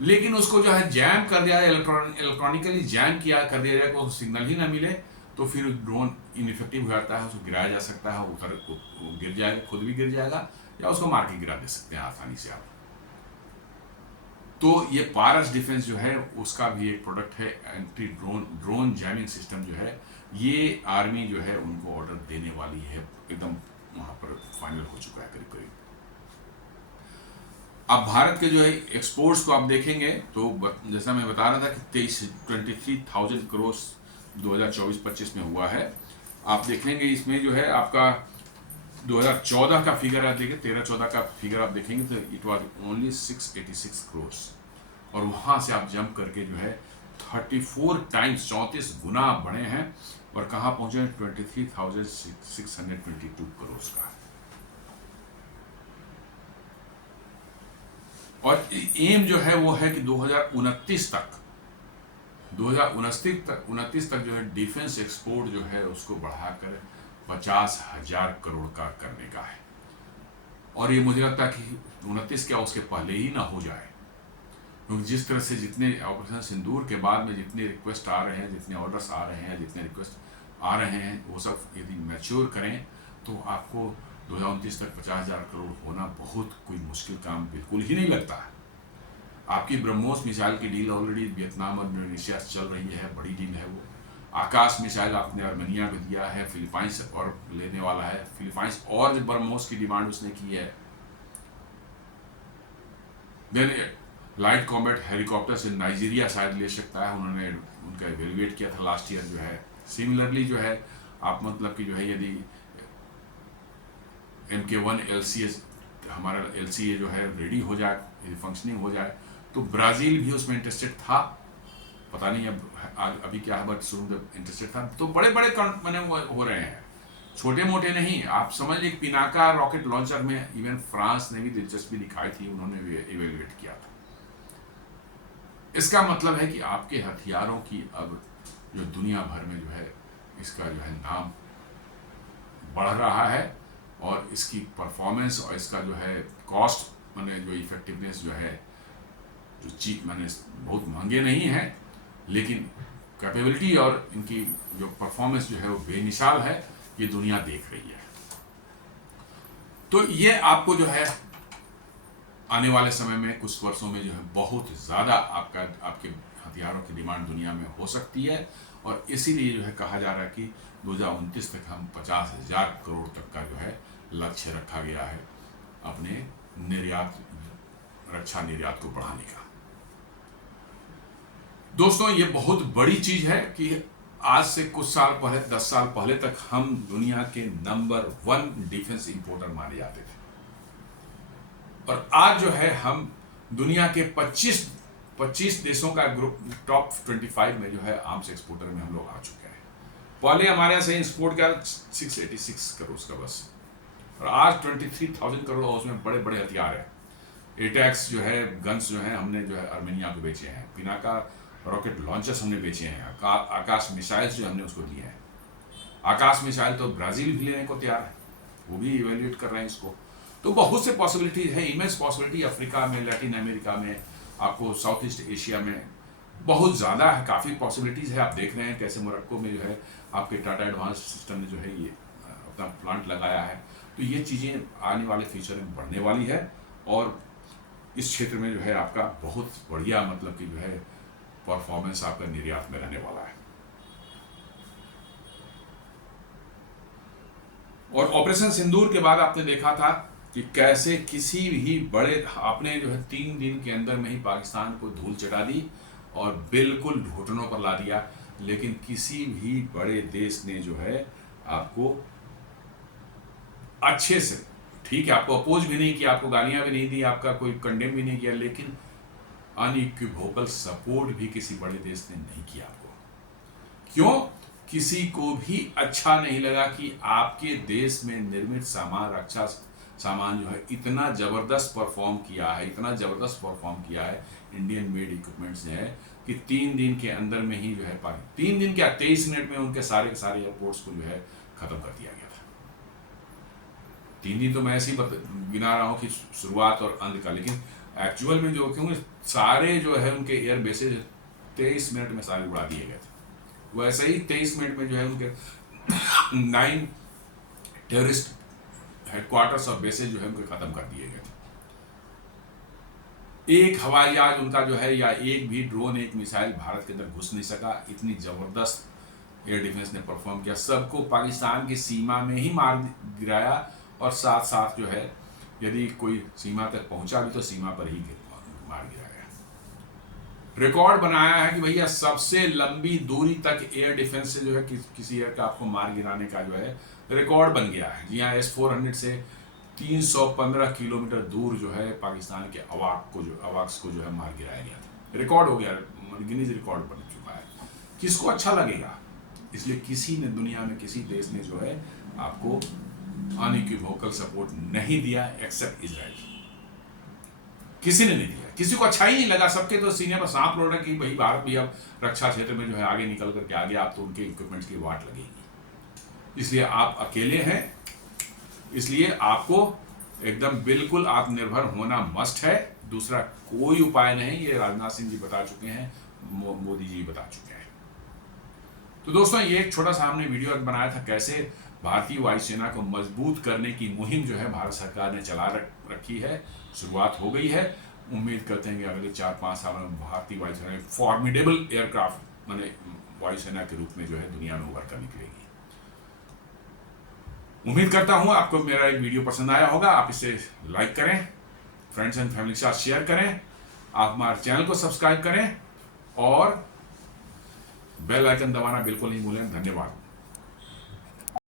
लेकिन उसको जो है जैम कर दिया, इलेक्ट्रॉनिकली जैम कर दिया जाए, को सिग्नल ही ना मिले तो फिर ड्रोन इनइफेक्टिव हो जाता है, उसको गिराया जा सकता है, उधर गिर जाएगा, खुद भी गिर जाएगा या उसको मार के गिरा दे सकते हैं आसानी से आप। तो ये पारस डिफेंस जो है उसका भी एक प्रोडक्ट है, एंटी ड्रोन जैमिंग सिस्टम जो है, ये आर्मी जो है उनको ऑर्डर देने वाली है, एकदम वहाँ पर फाइनल हो चुका है करीब करीब। अब भारत के जो है एक्सपोर्ट्स को आप देखेंगे तो जैसा मैं बता रहा था कि 23,000 करोड़ 2024-25 में हुआ है। आप देखेंगे इसमें जो है आपका 2014 का फिगर आप देखें, 13-14 का फिगर आप देखेंगे तो इट वाज ओनली 686 करोड़ और वहाँ से आप जंप करके जो है 34 टाइम्स 34 गुना बढ़े हैं और कहाँ पहुँचे 23,622 करोड़ का। और एम जो है वो है कि 2029 तक जो है डिफेंस एक्सपोर्ट जो है उसको बढ़ाकर 50,000 करोड़ का करने का है। और ये मुझे लगता है कि 29 क्या उसके पहले ही ना हो जाए, क्योंकि जिस तरह से जितने ऑपरेशन सिंदूर के बाद में जितने रिक्वेस्ट आ रहे हैं, जितने ऑर्डर्स आ रहे हैं, जितने रिक्वेस्ट आ रहे हैं, वो सब यदि मैच्योर करें तो आपको 2029 तक 50,000 करोड़ होना बहुत कोई मुश्किल काम बिल्कुल ही नहीं लगता है। आपकी ब्रह्मोस मिसाइल की डील ऑलरेडी वियतनाम और इंडोनेशिया से चल रही है, बड़ी डील है वो। आकाश मिसाइल आपने आर्मेनिया को दिया है, फिलीपाइंस और लेने वाला है, फिलीपाइंस और ब्रह्मोस की डिमांड उसने की है। देन लाइट कॉम्बैट हेलीकॉप्टर से नाइजीरिया शायद ले सकता है, उन्होंने उनका एवेलुएट किया था लास्ट ईयर जो है। सिमिलरली जो है आप मतलब कि जो है यदि MK1 LCA हमारा LCA जो है रेडी हो जाए, यदि फंक्शनिंग हो जाए तो ब्राज़ील भी उसमें इंटरेस्टेड था, पता नहीं अब अभी क्या है, बट शुरू में इंटरेस्टेड था। तो बड़े बड़े मैंने हो रहे हैं, छोटे मोटे नहीं। आप समझ लीजिए पिनाका रॉकेट लॉन्चर में इवन फ्रांस ने भी दिलचस्पी दिखाई थी, उन्होंने भी इवेल्युएट किया था। इसका मतलब है कि आपके हथियारों की अब जो दुनिया भर में जो है इसका जो है नाम बढ़ रहा है, और इसकी परफॉर्मेंस और इसका जो है कॉस्ट माने जो इफेक्टिवनेस जो है, जो चीप माने बहुत महंगे नहीं है, लेकिन कैपेबिलिटी और इनकी जो परफॉर्मेंस जो है वो बेमिसाल है, ये दुनिया देख रही है। तो ये आपको जो है आने वाले समय में कुछ वर्षों में जो है बहुत ज़्यादा आपके हथियारों की डिमांड दुनिया में हो सकती है, और इसीलिए जो है कहा जा रहा है कि 2029 तक हम 50,000 करोड़ तक का जो है लक्ष्य रखा गया है अपने निर्यात, रक्षा निर्यात को बढ़ाने का। दोस्तों ये बहुत बड़ी चीज है कि आज से कुछ साल पहले, 10 साल पहले तक हम दुनिया के नंबर 1 डिफेंस इंपोर्टर माने जाते थे, और आज जो है हम दुनिया के 25 देशों का ग्रुप टॉप 25 में जो है आर्म्स एक्सपोर्टर में हम लोग आ चुके हैं। पहले हमारे यहाँ से एक्सपोर्ट का 686 करोड़ का बस, और आज 23,000 करोड़, और उसमें बड़े बड़े हथियार हैं। एटैक्स जो है, गन्स जो है हमने जो है आर्मेनिया को बेचे हैं, पिनाका रॉकेट लॉन्चर्स हमने बेचे हैं, आकाश मिसाइल्स जो हमने उसको दिए हैं। आकाश मिसाइल तो ब्राज़ील भी लेने को तैयार है, वो भी इवेल्युएट कर रहे हैं इसको। तो बहुत से पॉसिबिलिटीज है, इमेंस पॉसिबिलिटी अफ्रीका में, लैटिन अमेरिका में, आपको साउथ ईस्ट एशिया में बहुत ज़्यादा है, काफ़ी पॉसिबिलिटीज़ है। आप देख रहे हैं कैसे मोरक्को में जो है आपके टाटा एडवांस सिस्टम ने जो है ये अपना प्लांट लगाया है। तो ये चीज़ें आने वाले फ्यूचर में बढ़ने वाली है, और इस क्षेत्र में जो है आपका बहुत बढ़िया मतलब कि जो है परफॉर्मेंस आपका निर्यात में रहने वाला है। और ऑपरेशन सिंदूर के बाद आपने देखा था कि कैसे किसी भी बड़े, आपने जो है 3 दिन के अंदर में ही पाकिस्तान को धूल चटा दी और बिल्कुल घुटनों पर ला दिया, लेकिन किसी भी बड़े देश ने जो है आपको अच्छे से, ठीक है आपको अपोज भी नहीं किया, आपको गालियां भी नहीं दी, आपका कोई कंडेम भी नहीं किया, लेकिन अनइक्विवोकल सपोर्ट भी किसी बड़े देश ने नहीं किया आपको। क्यों? किसी को भी अच्छा नहीं लगा कि आपके देश में निर्मित सामान, रक्षा सामान जो है इतना जबरदस्त परफॉर्म किया है, इतना जबरदस्त परफॉर्म किया है इंडियन मेड इक्विपमेंट्स ने, कि 3 दिन के अंदर में ही जो है 3 दिन क्या 23 मिनट में उनके सारे के सारे एयरपोर्ट्स को जो है खत्म कर दिया गया था। 3 दिन तो मैं ऐसे ही गिना रहा हूँ कि शुरुआत और अंत का, लेकिन एक्चुअल में जो क्योंकि सारे जो है उनके एयर बेसेज 23 मिनट में सारे उड़ा दिए गए थे। वैसे ही 23 मिनट में जो है उनके 9 टेररिस्ट हेडक्वार्टर्स और बेसेज जो है उनके खत्म कर दिए गए थे। एक हवाई जहाज उनका जो है, या एक भी ड्रोन, एक मिसाइल भारत के अंदर घुस नहीं सका। इतनी जबरदस्त एयर डिफेंस ने परफॉर्म किया, सबको पाकिस्तान की सीमा में ही मार गिराया, और साथ साथ जो है यदि कोई सीमा तक पहुंचा भी तो सीमा पर ही मार गिराया। रिकॉर्ड बनाया है कि भैया सबसे लंबी दूरी तक एयर डिफेंस से जो है किसी एयरक्राफ्ट को मार गिराने का जो है रिकॉर्ड बन गया है। जी हाँ, S-400 से 315 किलोमीटर दूर जो है पाकिस्तान के अवाक्स को जो है मार गिराया गया था। रिकॉर्ड हो गया, गिनीज रिकॉर्ड बन चुका है। किसको अच्छा लगेगा? इसलिए किसी ने दुनिया में, किसी देश ने जो है आपको अनइक्विवोकल सपोर्ट नहीं दिया एक्सेप्ट इजराइल। किसी ने नहीं दिया, किसी को अच्छा ही नहीं लगा। सबके तो सीने पर सांप रोड है कि भाई भारत भी अब रक्षा क्षेत्र में जो है आगे निकल करके आ गया, आप तो उनके इक्विपमेंट्स की वाट लगेगी। इसलिए आप अकेले हैं, इसलिए आपको एकदम बिल्कुल आत्मनिर्भर होना मस्ट है। दूसरा कोई उपाय नहीं, ये राजनाथ सिंह जी बता चुके हैं, मोदी जी बता चुके हैं। तो दोस्तों ये एक छोटा सा हमने वीडियो बनाया था कैसे भारतीय वायुसेना को मजबूत करने की मुहिम जो है भारत सरकार ने चला रखी है। शुरुआत हो गई है। उम्मीद करते हैं कि अगले 4-5 साल में भारतीय वायुसेना फॉर्मिडेबल एयरक्राफ्ट माने वायुसेना के रूप में जो है दुनिया में उभर कर निकलेगी। उम्मीद करता हूं आपको मेरा एक वीडियो पसंद आया होगा। आप इसे लाइक करें, फ्रेंड्स एंड फैमिली के साथ शेयर करें, आप हमारे चैनल को सब्सक्राइब करें और बेल आइकन दबाना बिल्कुल नहीं भूलें। धन्यवाद।